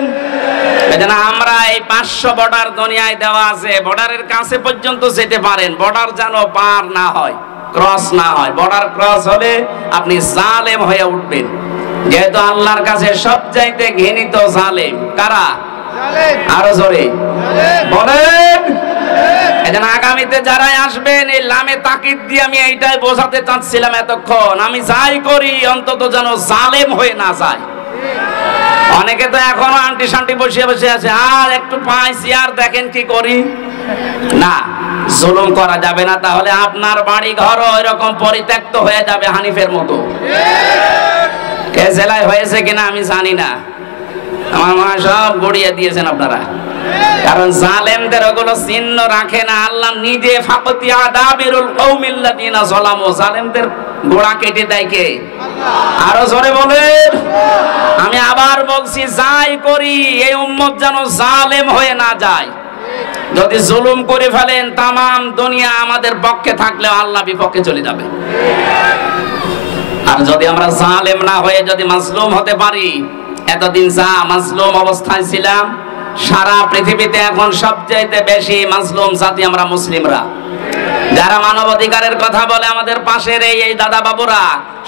এজন্য আমরা এই 500 বর্ডার দুনিয়ায় দেওয়া আছে, বর্ডারের কাছে পর্যন্ত যেতে পারেন, বর্ডার যেন পার না হয়, ক্রস না হয়। বর্ডার ক্রস হলে আপনি জালেম হয়ে উঠবেন। যেহেতু আল্লাহর কাছে সবচাইতে ঘৃণিত জালেম কারা? আরো জোরে বলেন। এজন্য আগামীতে যারাই আসবেন এই লামে তাকিদ দিয়ে আমি এইটাই বোঝাতে চাচ্ছিলাম এতক্ষণ, আমি যাই করি অন্তত যেন জালেম হয়ে না যায়। অনেকে তো এখনো আন্টি শান্টি বসিয়ে বসে আছে, আর একটু পাইছি আর দেখেন কি করি। না, জুলুম করা যাবে না, তাহলে আপনার বাড়ি ঘর ওইরকম পরিত্যক্ত হয়ে যাবে হানিফের মতো। এ জেলায় হয়েছে কিনা আমি জানি না, আমার মা সব গড়িয়ে দিয়েছেন আপনারা। কারণ জালেমদের ওগুলো চিহ্ন রাখে না, আল্লাহ নিজে ফাকতি আদাবিরুল কওমিল্লাযিনা যালামু, জালেমদের গোড়া কেটে দেয় কে? আরো জোরে বলেন। আমি আবার বলছি, যাই করি এই উম্মত যেন জালেম হয়ে না যায়। যদি জুলুম করে ফেলেন তামাম দুনিয়া আমাদের পক্ষে থাকলেও আল্লাহ বিপক্ষে চলে যাবে। আর যদি আমরা জালেম না হয়ে যদি মাজলুম হতে পারি, এতদিন যা মাজলুম অবস্থায় ছিলাম, সারা পৃথিবীতে এখন সবচাইতে বেশি মাজলুম জাতি আমরা মুসলিমরা। যারা মানবাধিকারের কথা বলে আমাদের পাশের এই দাদা বাবুরা,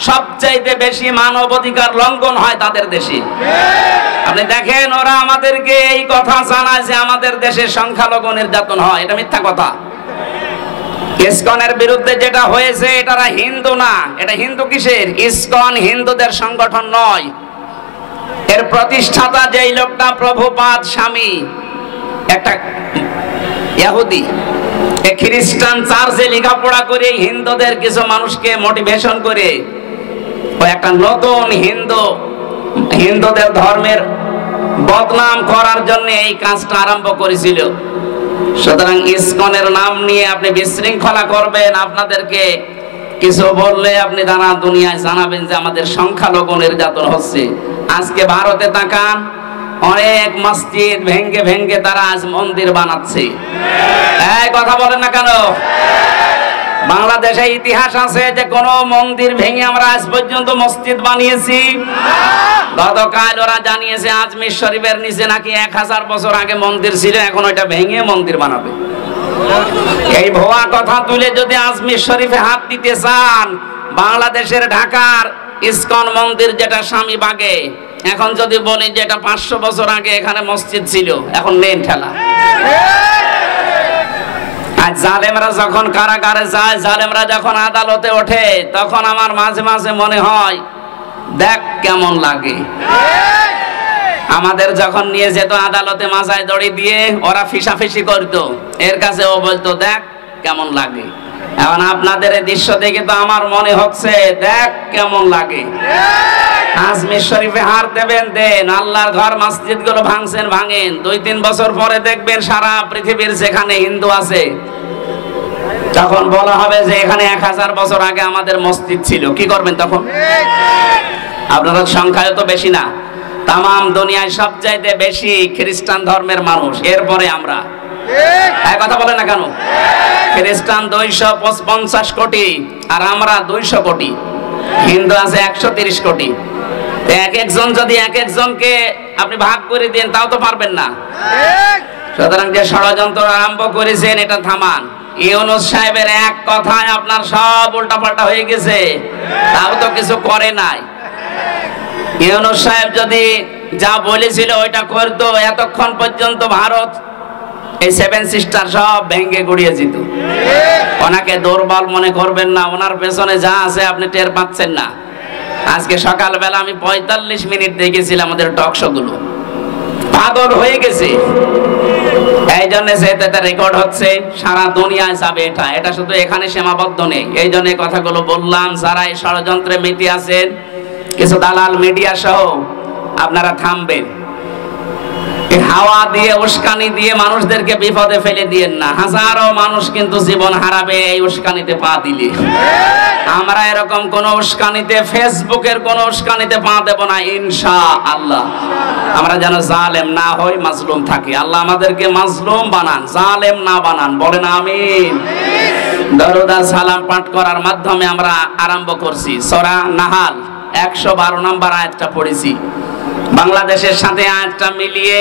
সবচাইতে বেশি মানবাধিকার লঙ্ঘন হয় তাদের দেশে। আপনি দেখেন ওরা আমাদেরকে এই কথা জানায় যে আমাদের দেশে সংখ্যালঘু নির্যাতন হয়, এটা মিথ্যা কথা। ইসকনের বিরুদ্ধে যেটা হয়েছে এটারা হিন্দু না, এটা হিন্দু কিসের? ইসকন হিন্দুদের সংগঠন নয়। এর প্রতিষ্ঠাতা যেই লোকটা প্রভুপাদ স্বামী, একটা ইহুদি, খ্রিস্টান চার্চে লেখাপড়া করে হিন্দুদের কিছু মানুষকে মোটিভেশন করে ও একটা নতুন হিন্দুদের ধর্মের বদনাম করার জন্য এই কাজটা আরম্ভ করেছিল। সুতরাং ইসকনের নাম নিয়ে আপনি বিশৃঙ্খলা করবেন, আপনাদেরকে কিছু বললে আপনি জানা দুনিয়ায় জানাবেন যে আমাদের সংখ্যালঘু নির্যাতন হচ্ছে। আজকে ভারতে তাকান, অনেক মসজিদ ভেঙ্গে ভেঙ্গে তারা আজ মন্দির বানাচ্ছে। এই কথা বলেন না কেন? বাংলাদেশে ইতিহাস আছে যে কোন মন্দির ভেঙে আমরা আজ পর্যন্ত মসজিদ বানিয়েছি? গতকাল ওরা জানিয়েছে আজমির শরীফের নিচে নাকি 1000 বছর আগে মন্দির ছিল, এখন ওইটা ভেঙে মন্দির বানাবে। এই ভুয়া কথা তুলে যদি আজমির শরীফে হাত দিতে চান, বাংলাদেশের ঢাকার ইসকন মন্দির যেটা স্বামীবাগে, এখন যদি বলি যে এটা 500 বছর আগে এখানে মসজিদ ছিল, এখন নেন ঠেলা। আর জালেমরা যখন কারাগারে যায়, জালেমরা যখন আদালতে ওঠে, তখন আমার মাঝে মাঝে মনে হয় দেখ কেমন লাগে। আমাদের যখন নিয়ে যেত আদালতে মাথায় দড়ি দিয়ে, ওরা ফিসাফিসি করতো, এর কাছে ও বলতো দেখ কেমন লাগে। এখন আপনাদের এই দৃশ্য দেখে তো আমার মনে হচ্ছে দেখ কেমন লাগে। আজমির শরীফে হার দেবেন দেন, আল্লাহর ঘর মসজিদ গুলো ভাঙছেন ভাঙেন, 2-3 বছর পরে দেখবেন সারা পৃথিবীর যেখানে হিন্দু আছে তখন বলা হবে যে এখানে 1000 বছর আগে আমাদের মসজিদ ছিল। কি করবেন তখন? আপনাদের সংখ্যায় তো বেশি না, তামাম দুনিয়ায় সবচাইতে বেশি খ্রিস্টান ধর্মের মানুষ, এরপরে আমরা। এই কথা বলে না কেন? খ্রিস্টান 250 কোটি আর আমরা 200 কোটি, হিন্দু আছে 130 কোটি। এক একজন যদি এক একজনকে আপনি ভাগ করে দেন তাও তো পারবেন না। সুতরাং যে ষড়যন্ত্র আরম্ভ করেছেন এটা থামান। ইউনূস সাহেবের এক কথায় আপনার সব উল্টাপাল্টা হয়ে গেছে, তাও তো কিছু করে নাই। ইউনূস সাহেব যদি যা বলেছিল ওইটা করতো, এতক্ষণ পর্যন্ত ভারত এই 7 সিস্টার সব ভেঙে গুড়িয়ে যেত। ওনাকে দুর্বল মনে করবেন না, ওনার পেছনে যা আছে আপনি টের পাচ্ছেন না। আজকে সকালবেলা আমি 45 মিনিট দেখেছিলাম আমাদের টক শো গুলো, পাগল হয়ে গেছে। এই জন্য যেহেতু এটা রেকর্ড হচ্ছে, সারা দুনিয়ায় যাবে এটা, এটা শুধু এখানে সীমাবদ্ধ নেই। এই জন্য কথাগুলো বললাম। যারা এই ষড়যন্ত্রে মেতে আছেন, কিছু দালাল মিডিয়া সহ, আপনারা থামবেন। হাওয়া দিয়ে উস্কানি দিয়ে মানুষদেরকে বিপদে ফেলে দিয়েন না। হাজারো মানুষ কিন্তু জীবন হারাবে এই উস্কানিতে পা দিলে। আমরা এরকম কোন উস্কানিতে, ফেসবুকের কোন উস্কানিতে পা দেব না ইনশাআল্লাহ। আমরা যেন জালেম না হই, মাজলুম থাকি। আল্লাহ আমাদেরকে মাজলুম বানান, জালেম না বানান। বলেন আমিন। দরুদ আর সালাম পাঠ করার মাধ্যমে আমরা আরম্ভ করছি। সূরা নাহাল 112 নম্বর আয়াতটা পড়েছি। বাংলাদেশের সাথে আয়াতটা মিলিয়ে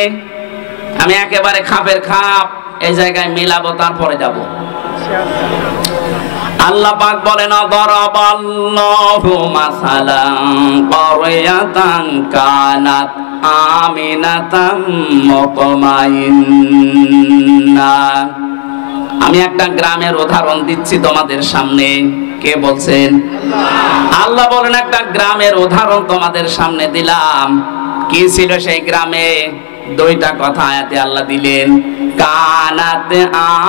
আমি একেবারে খাপের খাপ এই জায়গায় মিলাবো, তারপরে যাব। আল্লাহ পাক বলেন, দরাবাল্লাহু মাসালান ক্বরিয়াতান কানাত আমিনাতাম মুতমাইন্না। আমি একটা গ্রামের উদাহরণ দিচ্ছি তোমাদের সামনে। কে বলছেন? আল্লাহ বলেন, একটা গ্রামের উদাহরণ তোমাদের সামনে দিলাম। কি ছিল সেই গ্রামে? দুইটা কথা আয়াতে আল্লাহ দিলেন। কানাত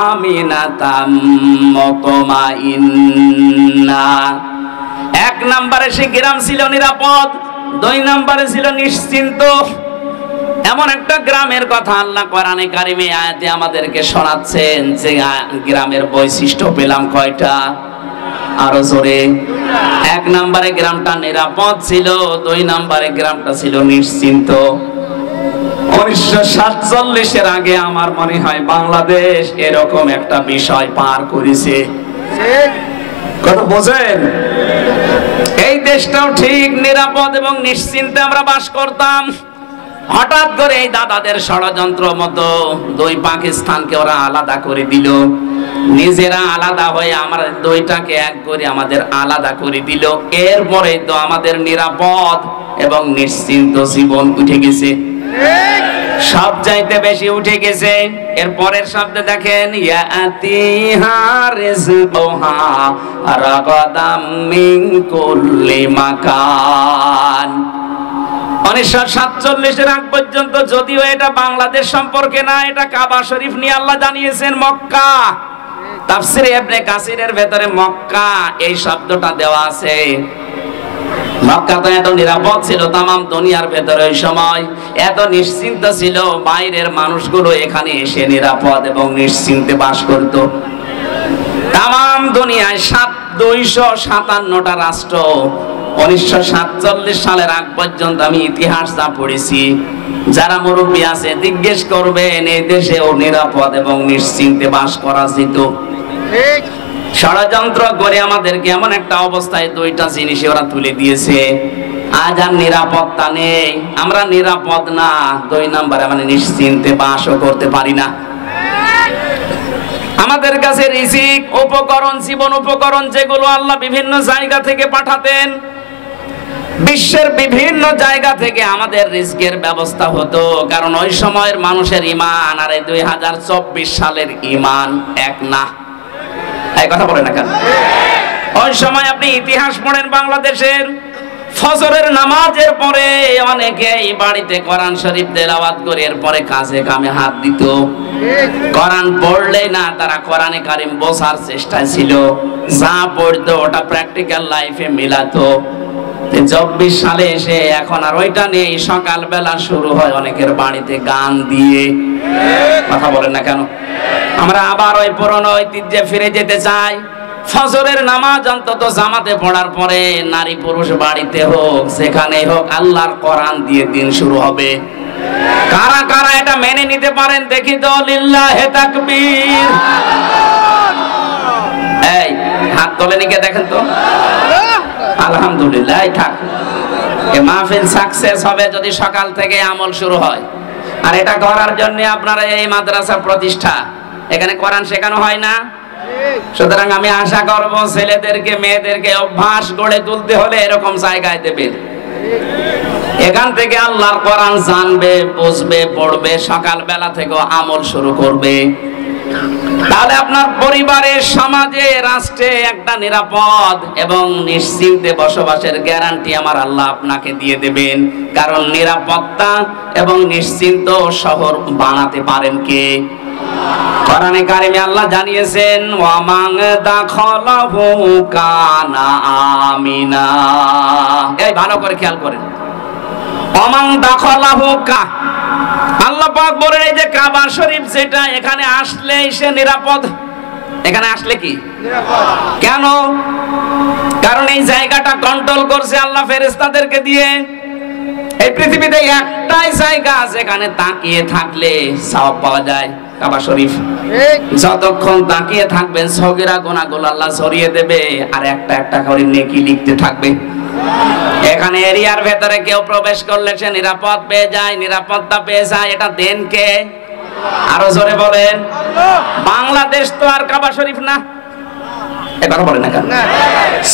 আমিনাতাম মুতমাইন্না। এক নম্বরে সেই গ্রাম ছিল নিরাপদ, দুই নম্বরে ছিল নিশ্চিন্ত। এমন একটা গ্রামের কথা আল্লাহ কোরআনে কারিমে আয়াতে আমাদেরকে শোনাচ্ছেন। যে গ্রামের বৈশিষ্ট্য পেলাম কয়টা? আরো জোরে। এক নম্বরে গ্রামটা নিরাপদ ছিল, দুই নম্বরে গ্রামটা ছিল নিশ্চিন্ত। 1947-এর আগে আমার মনে হয় বাংলাদেশ এরকম একটা বিষয় পার করেছে। কথা বোঝেন? এই দেশটাও ঠিক নিরাপদ এবং নিশ্চিন্তে আমরা বাস করতাম। হঠাৎ করে এই দাদাদের ষড়যন্ত্র মতো দুই পাকিস্তানকে ওরা আলাদা করে দিল। নিজেরা আলাদা হয়ে আমরা দুইটাকে এক করে আমাদের আলাদা করে দিল। এরপরে তো আমাদের নিরাপদ এবং নিশ্চিন্ত জীবন উঠে গেছে। সব চাইতে বেশি উঠে গেছে। এর পরের শব্দে দেখেন, ইয়াতিহা রিজকুহা রাগাদাম মিন কুল্লি মাকান। 1947-এর আগ পর্যন্ত, যদিও এটা বাংলাদেশ সম্পর্কে না, এটা কাবা শরীফ নিয়ে আল্লাহ জানিয়েছেন মক্কা। তাফসীরে ইবনে কাসিরের ভেতরে মক্কা এই শব্দটা দেওয়া আছে। মক্কা তো এত নিরাপদ ছিল, তামাম দুনিয়ার ভেতরে ওই সময় এত নিশ্চিন্ত ছিল, বাইরের মানুষগুলো এখানে এসে নিরাপদ এবং নিশ্চিন্তে বাস করত। তামাম দুনিয়ায় 257টা রাষ্ট্র। 1947 সালের আগ পর্যন্ত আমি ইতিহাস যা পড়েছি, যারা মুরব্বী আছে জিজ্ঞেস করবেন, এই দেশেও নিরাপদ এবং নিশ্চিন্তে বাস করা যেত। ষড়যন্ত্র করে আমাদেরকে এমন একটা অবস্থায় দুইটা জিনিস ওরা তুলে দিয়েছে। আজ আর নিরাপত্তা নেই, আমরা নিরাপদ না। দুই নম্বরে মানে নিশ্চিন্তে বাসও করতে পারি না। আমাদের কাছে রিজিক, উপকরণ, জীবন উপকরণ যেগুলো আল্লাহ বিভিন্ন জায়গা থেকে পাঠাতেন, বিশ্বের বিভিন্ন জায়গা থেকে আমাদের রিজিকের ব্যবস্থা হতো। কারণ ওই সময়ের মানুষের ঈমান আর এই 2024 সালের ঈমান এক না। এই কথা বলে না কেন? ওই সময় আপনি ইতিহাস পড়েন বাংলাদেশের, ফজরের নামাজের পরে অনেকে এই বাড়িতে কোরআন শরীফ তেলাওয়াত করে এরপরে কাজে কামে হাত দিত। কোরআন পড়লে না তারা কোরআনে কারিম বোঝার চেষ্টায় ছিল, যা পড়তো ওটা প্র্যাকটিক্যাল লাইফে মিলাতো। 24 সালে এসে এখন আর ওইটা নেই। সকালবেলা শুরু হয় অনেকের বাড়িতে গান দিয়ে। কথা বলেন না কেন? আমরা আবার ওই পুরনো ঐতিহ্যে ফিরে যেতে চাই। ফজরের নামাজ অন্তত জামাতে পড়ার পরে নারী পুরুষ বাড়িতে হোক, সেখানেই হোক, আল্লাহর কোরআন দিয়ে দিন শুরু হবে। কারা কারা এটা মেনে নিতে পারেন দেখি তো? লিল্লাহে তাকবীর। এই হাত তোলেন কে দেখেন তো? আলহামদুলিল্লাহ। থাক, এই মাহফিল সাকসেস হবে যদি সকাল থেকে আমল শুরু হয়। আর এটা করার জন্য আপনারা এই মাদ্রাসা প্রতিষ্ঠা, এখানে কোরআন শেখানো হয় না। সুতরাং আমি আশা করব ছেলেদেরকে মেয়েদেরকে অভ্যাস গড়ে তুলতে হলে এরকম জায়গায় দেবেন। এখান থেকে আল্লাহর কোরআন জানবে, বুঝবে, পড়বে, সকালবেলা থেকে আমল শুরু করবে। তাহলে আপনার পরিবারে, সমাজে, রাষ্ট্রে একটা নিরাপদ এবং নিশ্চিন্তে বসবাসের গ্যারান্টি আমার আল্লাহ আপনাকে দিয়ে দেবেন। কারণ নিরাপত্তা এবং নিশ্চিন্ত শহর বানাতে পারেন কে? কোরআনে কারিমে আল্লাহ জানিয়েছেন, ওয়ামান দাখালাহু কানা আমিনা। এই ভালো করে খেয়াল করেন, ওয়ামান দাখালাহু কা, আল্লাহ পাক বলেন এই যে কাবা শরীফ যেটা, এখানে আসলেই সে নিরাপদ। এখানে আসলে কি নিরাপদ? কেন? কারণ এই জায়গাটা কন্ট্রোল করছে আল্লাহ ফেরেশতাদেরকে দিয়ে। এই পৃথিবীতে একটাই জায়গা যেখানে তাকিয়ে থাকলে সওয়াব পাওয়া যায়, কাবা শরীফ। যতক্ষণ তাকিয়ে থাকবেন সগীরা গুনাহগুলো আল্লাহ সরিয়ে দেবে, আর একটা একটা করে নেকি লিখতে থাকবে। এখানে এরিয়ার ভেতরে কেউ প্রবেশ করলে সে নিরাপদ পেয়ে যায়, নিরাপত্তা পেয়ে যায়। এটা দেন কে? আরো জোরে বলেন। বাংলাদেশ তো আর কাবা শরীফ না, এবার বলেন না কেন?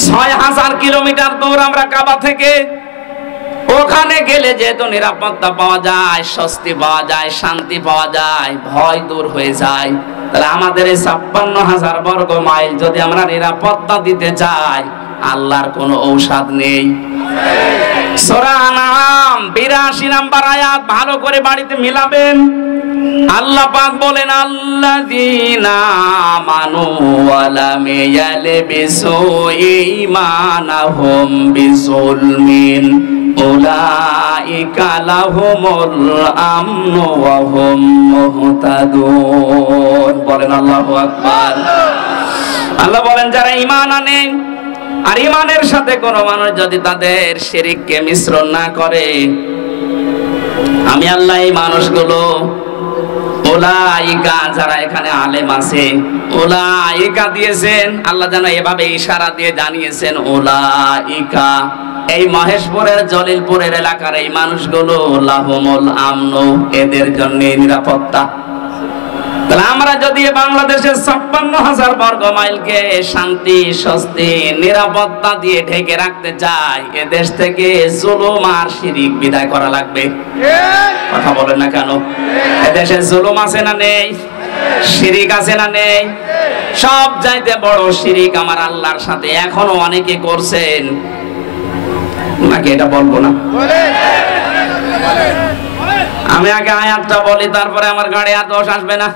৬০০০ কিলোমিটার দূর আমরা কাবা থেকে। ওখানে গেলে যেহেতু নিরাপত্তা পাওয়া যায়, স্বস্তি পাওয়া যায়, শান্তি পাওয়া যায়, ভয় দূর হয়ে যায়। তাহলে আমাদের এই ৫৬,০০০ বর্গ মাইল যদি আমরা নিরাপত্তা দিতে চাই, আল্লাহর কোনো ঔষধ নেই। সূরা আনআম ৮২ নাম্বার আয়াত ভালো করে বাড়িতে মিলাবেন। আল্লাহ পাক বলেন, আল্লাযীনা আমানু ওয়া লাম ইয়ালবিসু ঈমানাহুম বিযুলমিন উলাইকা লাহুমুল আমনু ওয়া হুম মুহতাদুন। বলেন আল্লাহু আকবার। আল্লাহ বলেন যারা ঈমান আনে আর ঈমানের সাথে কোনো মানুষ যদি তাদের শিরককে মিশ্রণ না করে, আমি আল্লাহ এই মানুষগুলো, উলাইকা যারা এখানে আলেম আছে, উলাইকা দিয়েছেন আল্লাহ যেন এভাবে ইশারা দিয়ে জানিয়েছেন, উলাইকা এই মহেশপুরের জলিলপুরের এলাকার এই মানুষগুলো লাহুমুল আমনু, এদের জন্য নিরাপত্তা। তাহলে আমরা যদি বাংলাদেশের ৫৬,০০০ বর্গ মাইলকে শান্তি, স্বস্তি, নিরাপত্তা দিয়ে ঢেকে রাখতে চাই, এ দেশ থেকে জুলুম আর শিরিক বিদায় করা লাগবে। কথা বলেন না কেন? এদেশে জুলুম আছে না নেই? শিরিক আছে না নেই? সব চাইতে বড় শিরিক আমার আল্লাহর সাথে এখনো অনেকে করছেন, নাকি এটা বলবো না? আমি আগে আয়াতটা বলি, তারপরে আমার গাড়ি আর দোষ আসবে না।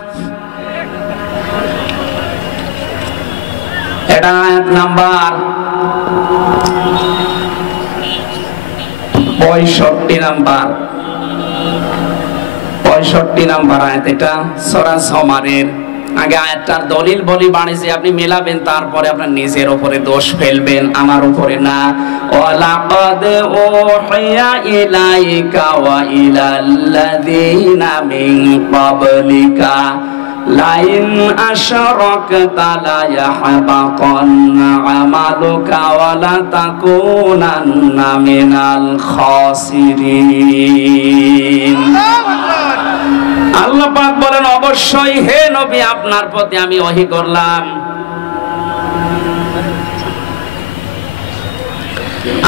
এটা আয়াত নাম্বার 65 নাম্বার আয়াত। এটা সূরা জুমারের। আগে আয়াতটার দলিল বলি বাণিজ্যে আপনি মেলাবেন, তারপরে আপনার নিজের উপরে দোষ ফেলবেন, আমার উপরে না। ওয়ালাকাদ উহিয়া ইলাইকা ওয়া ইলাল্লাযীনা মিন ক্বাবলিকা লাইন আশরাকতা লা ইয়াহবাতান্না আমালুকা ওয়া লা তাকুনান্না মিনাল খাসিরিন। আল্লাহ পাক বলেন, অবশ্যই হে নবী আপনার প্রতি আমি ওহী করলাম,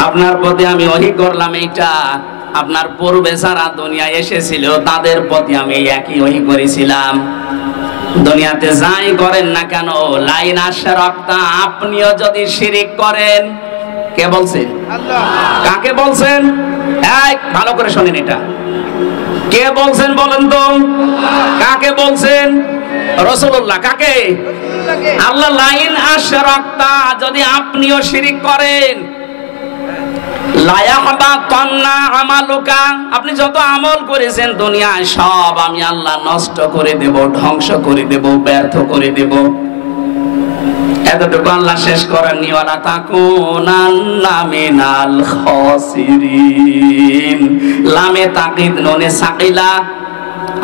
আপনার প্রতি আমি ওহী করলাম। এইটা আপনার পূর্বে যারা দুনিয়ায় এসেছিল তাদের প্রতি আমি একই ওহী করেছিলাম। দুনিয়াতে যাই করেন না কেন, লাইন আশরাকতা, আপনিও যদি শিরিক করেন, কে বলছেন? আল্লাহ। কাকে বলছেন? এই ভালো করে শুনেন, এটা কে বলছেন বলেন তো? কাকে বলছেন? রাসূলুল্লাহ। কাকে? আল্লাহ। লাইন আশরাকতা, যদি আপনিও শিরিক করেন, লা ইয়াহবাতান্না আমালুকা, আপনি যত আমল করেছেন দুনিয়ায় সব আমি আল্লাহ নষ্ট করে দেব, ধ্বংস করে দেব, ব্যর্থ করে দেব। এতটুকু আল্লাহ শেষ করেননি, ওয়ালা তাকুনান্না মিনাল খাসিরিন। লামে তাকিদ নুনে সাকিলা।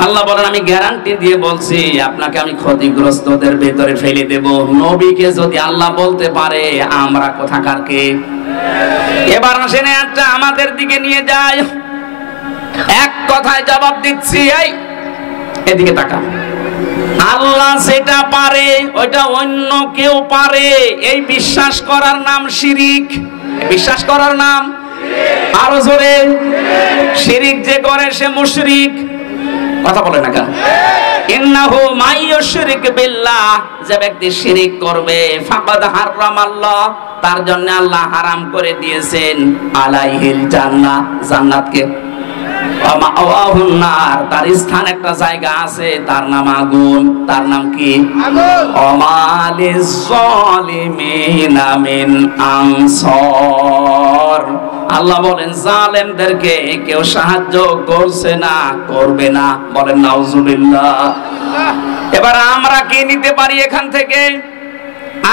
আল্লাহ বলেন আমি গ্যারান্টি দিয়ে বলছি, আপনাকে আমি ক্ষতিগ্রস্তদের ভেতরে ফেলে দেব। নবীকে যদি আল্লাহ বলতে পারে, আমরা কোথাকার কে? এবার আসেন একটা আমাদের দিকে নিয়ে যায়, এক কথায় জবাব দিচ্ছি। এই এদিকে তাকা। আল্লাহ যেটা পারে ওইটা অন্য কেউ পারে, এই বিশ্বাস করার নাম শিরিক। বিশ্বাস করার নাম, আরো জোরে, শিরিক যে করে সে মুশরিক। কথা বলে না কেন? ইন্নাহু মাইয়ুশরিক বিল্লাহ, যে ব্যক্তি শিরিক করবে, ফাকাদ হারামাল্লাহ, তার জন্য আল্লাহ হারাম করে দিয়েছেন আলাইহিল জান্নাহ, জান্নাতকে, ওয়া মাওয়াহুন নার, তার স্থান একটা জায়গা আছে, তার নাম আগুন। তার নাম কি? আগুন। ওয়া মালিজ জালিমিনা মিন আনসার, আল্লাহ বলেন জালেমদেরকে কেউ সাহায্য করছে না, করবে না। বলেন নাউজুবিল্লাহ। এবার আমরা কি নিতে পারি এখান থেকে?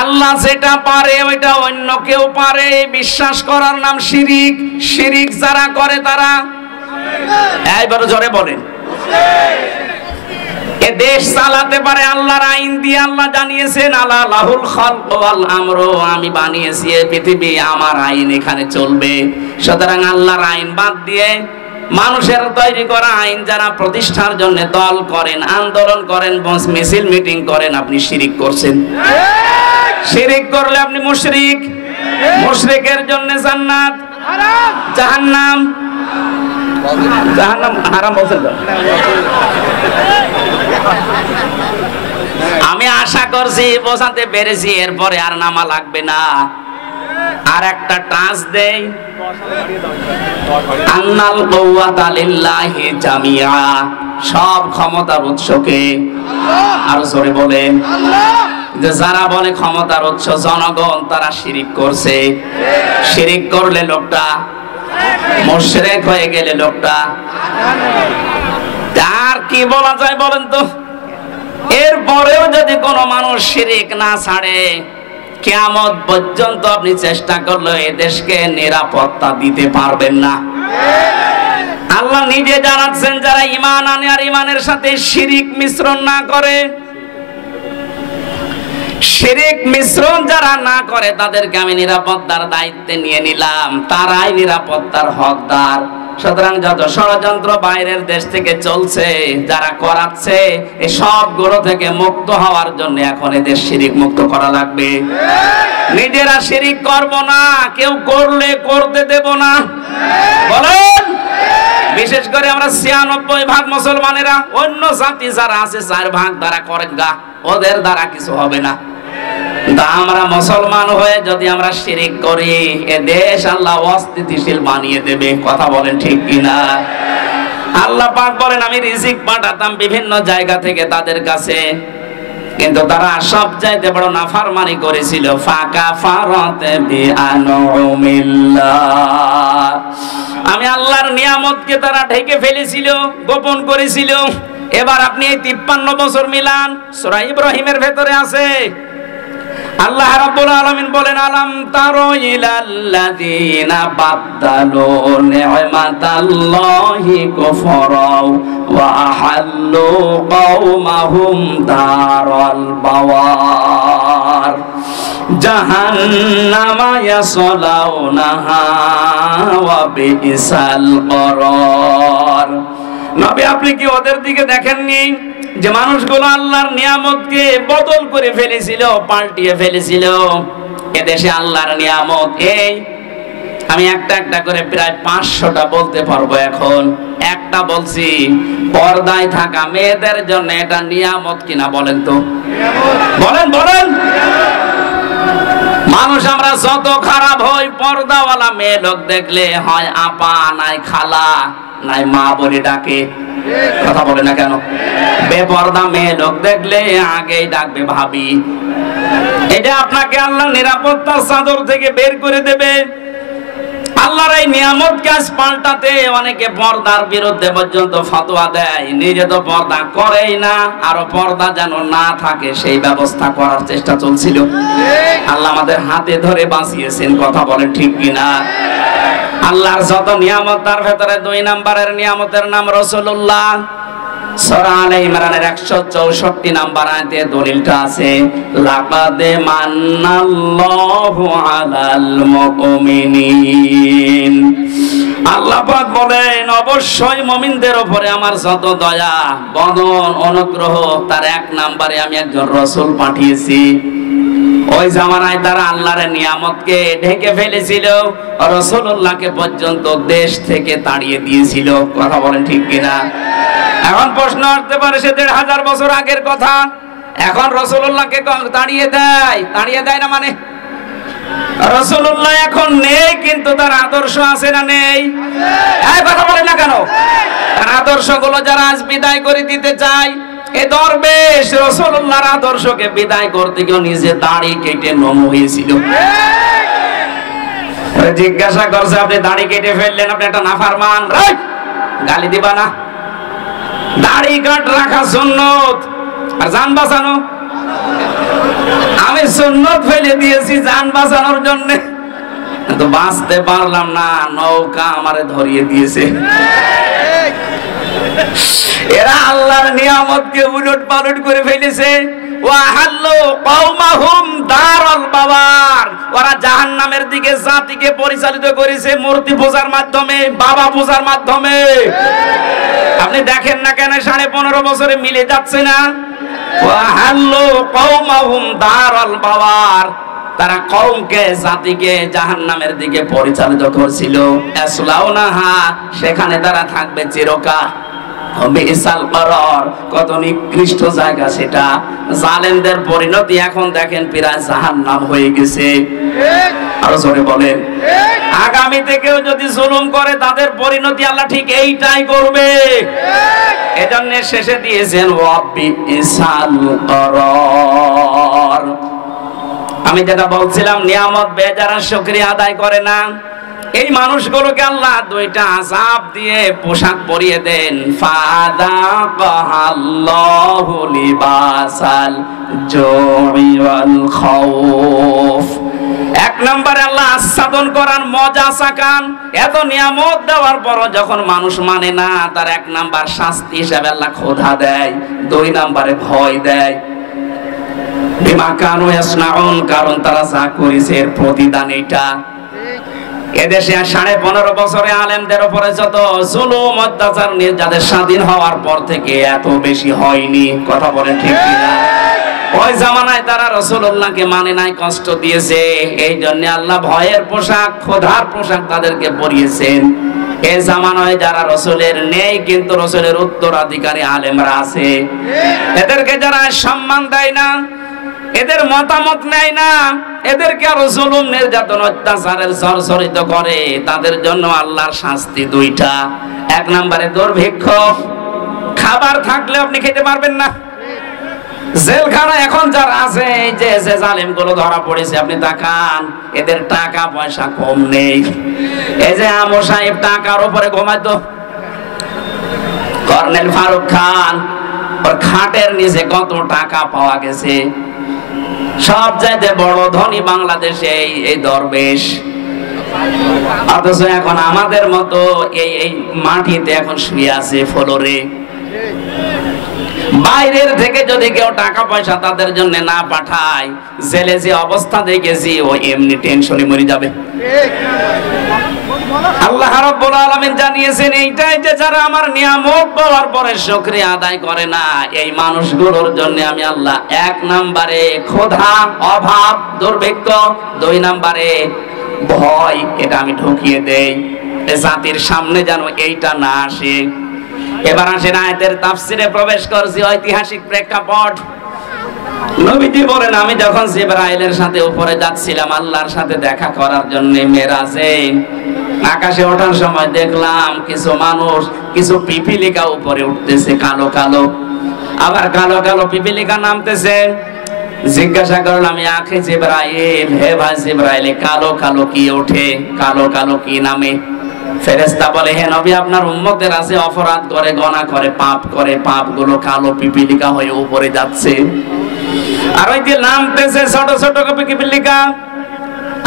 আল্লাহ যেটা পারে ওইটা অন্য কেউ পারে, বিশ্বাস করার নাম শিরিক। শিরিক যারা করে তারা, এইবার জোরে বলেন, এ দেশ চালাতে পারে আল্লাহর আইন দিয়ে। আল্লাহ জানিয়েছেন আলা লাহুল খালক ওয়াল আমরু, আমি বানিয়েছি এই পৃথিবী, আমার আইন এখানে চলবে। সুতরাং আল্লাহর আইন বাদ দিয়ে মানুষের তৈরি করা আইন যারা প্রতিষ্ঠার জন্য দল করেন, আন্দোলন করেন, মিছিল মিটিং করেন, আপনি শিরিক করছেন। শিরিক করলে আপনি মুশরিক। মুশরিকের জন্য জান্নাত হারাম, জাহান্নাম, জাহান্নাম হারাম বলছেন। আমি আশা করছি বোঝাতে পেরেছি, এরপরে আর নামা লাগবে না। আর একটা টাচ দেই, আন্নাল কুওয়াতা লিল্লাহি জামিআ, সব ক্ষমতার উৎসকে আর জোরে বলেন আল্লাহ। যে যারা বলে ক্ষমতার উৎস জনগণ, তারা শিরিক করছে। শিরিক করলে লোকটা মুশরিক হয়ে গেলে লোকটা, আর কি বলা যায় বলেন তো? এরপরেও যদি কোনো মানুষ শিরিক না ছাড়ে, কিয়ামত পর্যন্ত আপনি চেষ্টা করলে এই দেশকে নিরাপত্তা দিতে পারবেন না। আল্লাহ নিজে জানাচ্ছেন যারা ঈমান আনে আর ঈমানের সাথে শিরিক মিশ্রণ না করে, শিরিক মিশ্রণ যারা না করে, তাদেরকে আমি নিরাপত্তার দায়িত্বে নিয়ে নিলাম, তারাই নিরাপত্তার হকদার। সুতরাং যত ষড়যন্ত্র বাইরের দেশ থেকে চলছে, যারা করাচ্ছে, এই সবগুলো থেকে মুক্ত হওয়ার জন্য এখন এদের শিরিক মুক্ত করা লাগবে। নিজেরা শিরিক করব না, কেউ করলে করতে দেব না। বলেন, বিশেষ করে আমরা ৯৬% মুসলমানেরা, অন্য জাতি যারা আছে ৪% দ্বারা করেন গা, ওদের দ্বারা কিছু হবে না। আমরা মুসলমান হয়ে যদি আমরা শিরিক করি, এ দেশ আল্লাহ অস্থিতিশীল বানিয়ে দেবে। কথা বলেন ঠিক কিনা? আল্লাহ পাক বলেন আমি রিজিক পাঠাতাম বিভিন্ন জায়গা থেকে তাদের কাছে, কিন্তু তারা সব চাইতে বড় নাফরমানি করেছিল। ফাকাফারাতে বিআনউমিল্লাহ, আমি আল্লাহর নিয়ামতকে তারা ঢেকে ফেলেছিল, গোপন করেছিল। এবার আপনি এই ৫৩ বছর মিলান, সূরা ইব্রাহিমের ভেতরে আছে। আল্লাহ রাব্বুল আলামিন বলেন আলাম তারো ইলাল্লাযীনা বাদদালু নি'মাতাল্লাহি কুফরা ওয়া আহাল্লু কওমাহুম দারাল বাওয়ার জাহান্নামা ইয়াসলাউনাহা ওয়া বিইসাল করার। নবী আপনি কি ওদের দিকে দেখেননি যে মানুষগুলো আল্লাহর নিয়ামতকে বদল করে ফেলেছিল, পাল্টিয়ে ফেলেছিল? এদেশে আল্লাহর নিয়ামত এই, আমি একটা একটা করে প্রায় ৫০০টা বলতে পারবো। এখন একটা বলছি, পর্দায় থাকা মেয়েদের জন্য এটা নিয়ামত কিনা বলেন তো? বলেন বলেন। মানুষ আমরা যত খারাপ হই, পর্দাওয়ালা মেয়ে লোক দেখলে হয় আপা, নাই খালা, নাই মা বলে ডাকে। কথা বলে না কেন? বেপর্দা মেয়ে লোক দেখলে আগেই ডাকবে ভাবি। এটা আপনাকে আল্লাহ নিরাপত্তার চাদর থেকে বের করে দেবে। আল্লাহর এই নিয়ামত কাজ পাল্টাতে অনেকে পর্দার বিরুদ্ধে পর্যন্ত ফতোয়া দেয়, নিজে তো পর্দা করেই না, আরো পর্দা যেন না থাকে সেই ব্যবস্থা করার চেষ্টা চলছিল। আল্লাহ আমাদের হাতে ধরে বাঁচিয়েছেন। কথা বলেন ঠিক কিনা? আল্লাহর যত নিয়ামত, তার ভেতরে ২ নম্বরের নিয়ামতের নাম রাসূলুল্লাহ। সূরা আলে ইমরানের ১৬৪ নম্বর আয়াতে দলিলটা আছে, লাকাদ মান্নাল্লাহু আলাল মুমিনিন। আল্লাহ পাক বলেন অবশ্যই মুমিনদের উপরে আমার যত দয়া, বদন, অনুগ্রহ, তার ১ নম্বরে আমি একজন রাসূল পাঠিয়েছি। ওই জামানায় তারা আল্লাহর নিয়ামতকে ঢেকে ফেলেছিল, রাসূলুল্লাহকে পর্যন্ত দেশ থেকে তাড়িয়ে দিয়েছিল। কথা বলেন ঠিক কিনা? এখন প্রশ্ন আসতে পারে সে 1500 বছর আগের কথা, এখন রাসূলুল্লাহকে তাড়িয়ে দেয় না মানে? রাসূলুল্লাহ এখন নেই, কিন্তু তার আদর্শ আছে না নেই? এই কথা বলেন না কেন? তার আদর্শগুলো যারা আজ বিদায় করে দিতে চায়, এই দরবেশ রাসূলুল্লাহর আদর্শকে বিদায় করতে গিয়ে নিজে দাড়ি কেটে নমো হয়েছিল। জিজ্ঞাসা করছে, আপনি দাড়ি কেটে ফেললেন, আপনি একটা নাফরমান, গালি দিবা না? দাড়ি কাট রাখা সুন্নত, আর জান বাঁচানো? আমি সুন্নত ফেলে দিয়েছি জান বাঁচানোর জন্য, কিন্তু বাঁচতে পারলাম না, নৌকা আমারে ধরিয়ে দিয়েছে। এরা আল্লাহর নিয়ামতকে উলট পালট করে ফেলেছে। ওয়াহাল্লু কওমাহুম দারাল বাওয়ার, ওরা জাহান্নামের দিকে জাতিকে পরিচালিত করেছে মূর্তি পূজার মাধ্যমে, বাবা পূজার মাধ্যমে। আপনি দেখেন না কেন 15.5 বছরে মিলে যাচ্ছে না? ওয়াহাল্লু কওমাহুম দারাল বাওয়ার, তারা কওমকে জাতিকে জাহান্নামের দিকে পরিচালিত করছিল। আসলাউনাহা, সেখানে তারা থাকবে চিরকাল। বিসাল করার, কত নিকৃষ্ট জায়গা সেটা। জালেমদের পরিণতি এখন দেখেন প্রায় জাহান্নাম হয়ে গেছে। আরো জোরে বলেন, আগামীতে কেউ যদি জুলুম করে তাদের পরিণতি আল্লাহ ঠিক এইটাই করবে। এজন্য শেষে দিয়েছেন বিসাল করার। আমি যেটা বলছিলাম, নিয়ামত বেজারা শুকরিয়া আদায় করে না, এই মানুষগুলোকে আল্লাহ 2টা আযাব দিয়ে পোশাক পরিয়ে দেন। ফাযাকাল্লাহু লিবাসাল জুই ওয়াল খাউফ। 1 নম্বরে আল্লাহ আস্বাদন করান, মজা চাকান। এত নিয়ামত দেওয়ার পর যখন মানুষ মানে না, তার 1 নাম্বার শাস্তি হিসেবে আল্লাহ ক্ষুধা দেয়, 2 নম্বরে ভয় দেয়। বিমা কানু ইয়াসনাউন, কারণ তারা যা করেছে এর প্রতিদান এটা। এদেশে 15.5 বছরে আলেমদের উপরে যত জুলুম অত্যাচার যাদের স্বাধীন হওয়ার পর থেকে এত বেশি হয়নি। কথা বলেন ঠিক কিনা? ওই জামানায় তারা রাসূলুল্লাহকে মানে নাই, কষ্ট দিয়েছে। এই জন্য আল্লাহ ভয়ের পোশাক, ক্ষুধার পোশাক তাদেরকে পরিয়েছেন। এই জামানায় যারা রাসূলের নেই, কিন্তু রাসূলের উত্তরাধিকারী আলেমরা আছে, এদেরকে যারা সম্মান দেয় না, এদের মতামত নেয় না, এদেরকে আরো জুলুম নির্যাতন অত্যাচারের সরসরিত করে, তাদের জন্য আল্লাহর শাস্তি 2টা। 1 নম্বরে দুর্ভিক্ষ, খাবার থাকলে আপনি খেতে পারবেন না। জেলখানা এখন যারা আছে, এই যে জালেমগুলো ধরা পড়েছে, আপনি তাকান, এদের টাকা পয়সা কম নেই। এই যে আমর সাহেব টাকার উপরে ঘুমাইতো, কর্নেল ফারুক খান, ওর খাটের নিচে কত টাকা পাওয়া গেছে। সব চাইতে বড় ধনী বাংলাদেশে এই দরবেশ, অথচ এখন আমাদের মতো এই মাটিতে এখন শুয়ে আছে ফ্লোরে। বাইরের থেকে যদি কেউ টাকা পয়সা তাদের জন্য না পাঠায়, জেলে যে অবস্থা দেখেছি, ও এমনি টেনশনে মরে যাবে। আল্লাহ রাব্বুল আলামিন জানিয়েছেন এইটাই, যে যারা আমার নিয়ামত পাওয়ার পরে শুকরিয়া আদায় করে না, এই মানুষগুলোর জন্য আমি আল্লাহ 1 নম্বরে ক্ষুধা, অভাব, দুর্ভিক্ষ, 2 নম্বরে ভয়, এটা আমি ঢুকিয়ে দেই, জাতির সামনে যেন এইটা না আসে। এবার আসেন আয়াতের তাফসিরে প্রবেশ করছি, ঐতিহাসিক প্রেক্ষাপট। নবীজি বলেন, আমি যখন জিবরাইলের সাথে উপরে যাচ্ছিলাম আল্লাহর সাথে দেখা করার জন্য মেরাজে, আকাশে ওঠার সময় দেখলাম কিছু মানুষ, কিছু পিপিলিকা উপরে উঠতেছে, কালো কালো, আবার কালো কালো পিপিলিকা নামতেছে। জিজ্ঞাসা করলাম, আখে জিবরাইল, হে ভাই জিবরাইল, কালো কালো কি ওঠে, কালো কালো কি নামে? ফেরেশতা বলে, হে নবী, আপনার উম্মতের আছে অপরাধ করে, গুনাহ করে, পাপ করে, পাপগুলো কালো পিপিলিকা হয়ে উপরে যাচ্ছে। আর ওই যে নামতেছে ছোট ছোট পিপিলিকা,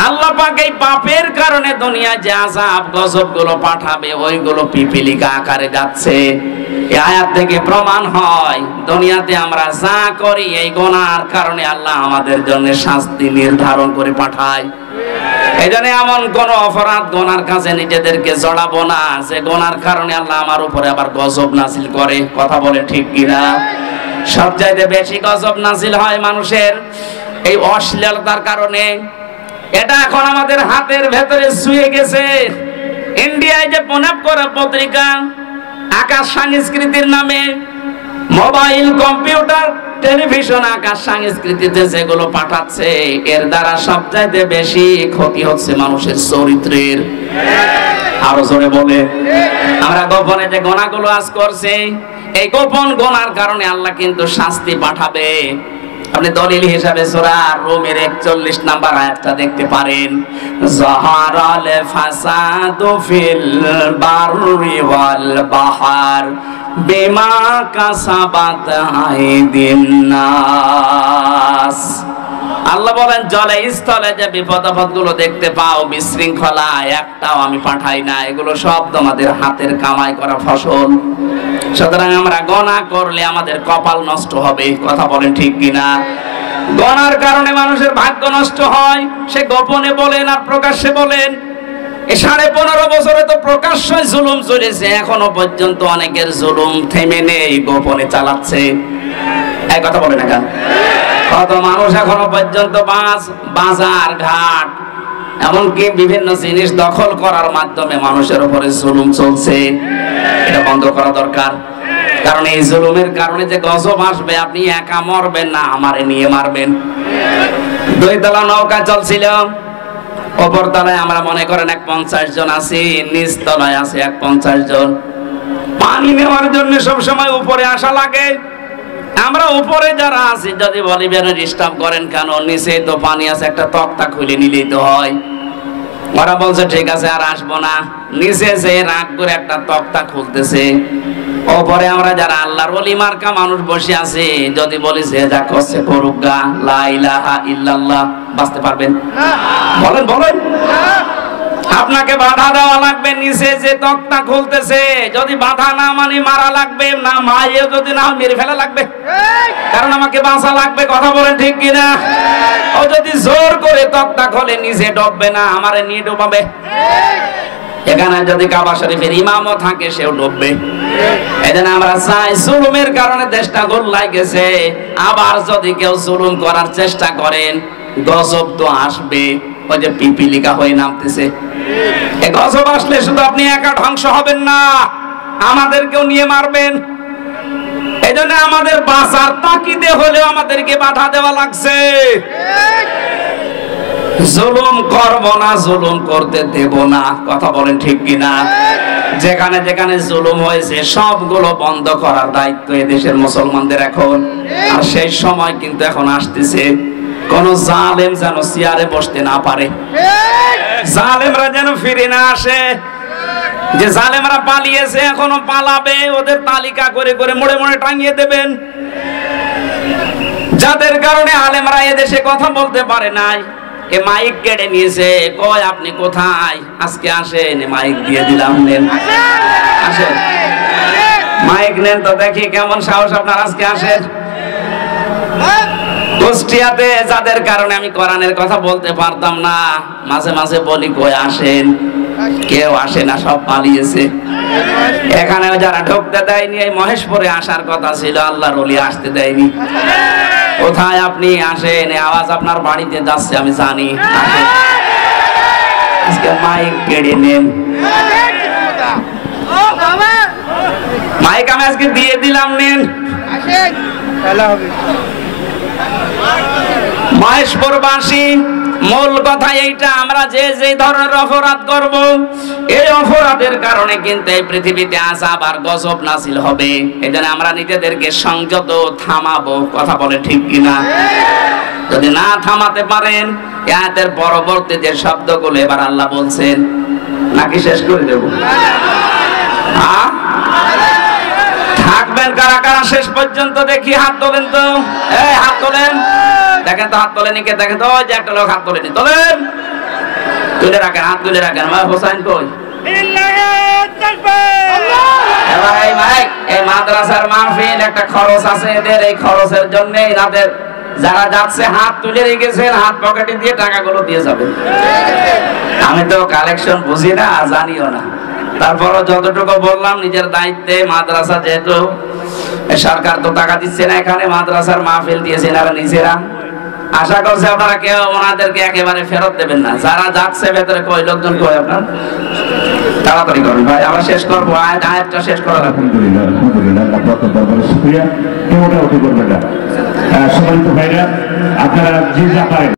আল্লাহ পাক এই পাপের কারণে দুনিয়ায় যে আযাব গজব গুলো পাঠাবে, ওইগুলো পিপিলিকা আকারে যাচ্ছে। এই আয়াত থেকে প্রমাণ হয়, দুনিয়াতে আমরা যা করি এই গুনাহর কারণে আল্লাহ আমাদের জন্য শাস্তি নির্ধারণ করে পাঠায়। এই জন্য এমন কোন অপরাধ গুনার কাছে নিজেদেরকে জড়াবো না, যে গুনার কারণে আল্লাহ আমার উপরে আবার গজব নাযিল করে। কথা বলে ঠিক কিনা? সবচাইতে বেশি গজব নাযিল হয় মানুষের এই অশ্লীলতার কারণে। এটা এখন আমাদের হাতের ভেতরে শুয়ে গেছে। ইন্ডিয়ায় যে পুনাপ করা পত্রিকা, আকাশ সংস্কৃতির নামে মোবাইল, কম্পিউটার, টেলিভিশন, আকাশ সংস্কৃতিতে যেগুলো পাঠাচ্ছে, এর দ্বারা সবচাইতে বেশি ক্ষতি হচ্ছে মানুষের চরিত্রের। আরো জোরে বলে, আমরা গোপনে যে গোনাগুলো আজ করছি, এই গোপন গোনার কারণে আল্লাহ কিন্তু শাস্তি পাঠাবে। আপনি দলিল হিসাবে সূরা রুমের 41 নাম্বার আয়াতটা দেখতে পারেন। যাহারাল ফাসাদু ফিল বাররি ওয়াল বাহার বিমা কাসাবাত আইদিন নাস। আল্লাহ বলেন জলে স্থলে যে বিপদ আপদগুলো দেখতে পাও, বিশৃঙ্খলা, একটাও আমি পাঠাই না, এগুলো সব তোমাদের হাতের কামাই করা ফসল। সুতরাং আমরা গোনা করলে আমাদের কপাল নষ্ট হবে। কথা বলেন ঠিক কিনা? গোনার কারণে মানুষের ভাগ্য নষ্ট হয়, সে গোপনে বলেন আর প্রকাশ্যে বলেন। এই 15.5 বছরে তো প্রকাশ্যে জুলুম চলেছে, এখনো পর্যন্ত অনেকের জুলুম থেমে নেই, গোপনে চালাচ্ছে। এই কথা বলে না কেন? কত মানুষ এখনো পর্যন্ত বাজার ঘাট, এমনকি বিভিন্ন জিনিস দখল করার মাধ্যমে মানুষের উপরে জুলুম চলছে। এটা বন্ধ করা দরকার। কারণ এই জুলুমের কারণে যে গজব আসবে, আপনি একা মরবেন না, আমারে নিয়ে মারবেন। 2 তলা নৌকা চলছিল, উপর তলায় আমরা মনে করেন 50 জন আছি, নিচ তলায় আছে 50 জন। পানি নেওয়ার জন্য সবসময় উপরে আসা লাগে। আমরা উপরে যারা আছি যদি বলি বের ডিস্টার্ব করেন কেন, নিচে তো পানি আছে, একটা তক্তা খুলে নিলেই তো হয়। ওরা বলছে ঠিক আছে আর আসবো না, নিচে যে রাগ করে একটা তক্তা খুলতেছে। ওপরে আমরা যারা আল্লাহর ওলি মার্কা মানুষ বসে আছি, যদি বলি যে যা করছে করুক গা, লা ইলাহা ইল্লাল্লাহ, বাঁচতে পারবেন? বলেন বলেন। আপনাকে বাধা দেওয়া লাগবে, নিচে যে তক্তা খুলতেছে যদি বাধা না মানে মারা লাগবে, না মায়ে যদি না মেরে ফেলা লাগবে, কারণ আমাকে বাঁচা লাগবে। কথা বলেন ঠিক কিনা? ও যদি জোর করে তক্তা খোলে নিচে ডুববে না, আমারে নিয়ে ডুবাবে। এখানে যদি কাবা শরীফের ইমামও থাকে সেও ডুববে। এজন্য আমরা চাই, জুলুমের কারণে দেশটা গোল্লায় গেছে, আবার যদি কেউ জুলুম করার চেষ্টা করেন, গজব তো আসবে। ওই যে পিপিলিকা হয়ে নামতেছে, এই গজব আসলে শুধু আপনি একা ধ্বংস হবেন না, আমাদেরকেও নিয়ে মারবেন। এজন্য আমাদের বাঁচার তাকিদে হলেও আমাদেরকে বাধা দেওয়া লাগছে। জুলুম করব না, জুলুম করতে দেব না। কথা বলেন ঠিক কিনা? যেখানে যেখানে জুলুম হয়েছে সবগুলো বন্ধ করার দায়িত্ব এদেশের মুসলমানদের এখন। আর সেই সময় কিন্তু এখন আসতেছে, কোন জালেম যেন চেয়ারে বসতে না পারে, জালেমরা যেন ফিরে না আসে। যে জালেমরা পালিয়েছে এখনো পালাবে, ওদের তালিকা করে করে মোড়ে মোড়ে টাঙিয়ে দেবেন। যাদের কারণে আলেমরা এদেশে কথা বলতে পারে নাই, এ মাইক কেড়ে নিয়েছে, কয় আপনি কোথায়, আজকে আসেন, মাইক দিয়ে দিলাম, নেন আসেন, মাইক নেন তো দেখি কেমন সাহস আপনার, আজকে আসেন। কুষ্টিয়াতে যাদের কারণে আমি কোরআনের কথা বলতে পারতাম না, মাঝে মাঝে বলি কই আসেন, কেউ আসে না, সব পালিয়েছে। এখানে যারা ঢুকতে দেয়নি, এই মহেশপুরে আসার কথা ছিল, আল্লাহর ওলি আসতে দেয়নি। কোথায় আপনি আসেন, আওয়াজ আপনার বাড়িতে যাচ্ছে আমি জানি, আসেন। আজকে মাইক কেড়ে নেন, মাইক আমি আজকে দিয়ে দিলাম, নেন। মহেশপুরবাসী, মূল কথা এইটা, আমরা যে যে ধরনের অপরাধ করব, এই অপরাধের কারণে কিন্তু এই পৃথিবীতে আযাব আর গজব নাযিল হবে। এজন্য আমরা নিজেদেরকে সংযত থামাবো। কথা বলে ঠিক কিনা? যদি না থামাতে পারেন, আয়াতের পরবর্তী যে শব্দগুলো এবার আল্লাহ বলছেন, নাকি শেষ করে দেব? থাকবেন কারা কারা শেষ পর্যন্ত? দেখি হাত তোলেন তো, এই হাত তোলেন, দেখেন তো হাত তোলেনি কে, দেখেন তো, ওই যে একটা লোক হাত তোলেনি, তোলেন, তুলে রাখেন, হাত তুলে রাখেন। হোসাইন কই? এই মাদ্রাসার মাহফিল একটা খরচ আছে এদের, এই খরচের জন্য এনাদের যারা যাচ্ছে হাত তুলে রেখেছেন, হাত পকেটে দিয়ে টাকাগুলো দিয়ে যাবেন। আমি তো কালেকশন বুঝি না, জানিও না, তারপরও যতটুকু বললাম নিজের দায়িত্বে। মাদ্রাসা যেহেতু সরকার তো টাকা দিচ্ছে না, এখানে মাদ্রাসার মাহফিল দিয়েছেন আর নিজেরা, আশা করছে আপনারা কেউ ওনাদেরকে একেবারে ফেরত দেবেন না। যারা যাচ্ছে ভেতরে, কই লোকজন কই আপনার? তাড়াতাড়ি করুন ভাই, আমরা শেষ করবো, আয়াতটা শেষ করা লাগবে। আলহামদুলিল্লাহ, আলহামদুলিল্লাহ, আপনার দরবারে শুকরিয়া। কেউ ওটা উঠে করবেন না। সম্মানিত ভাইরা, আপনারা যে যা পারেন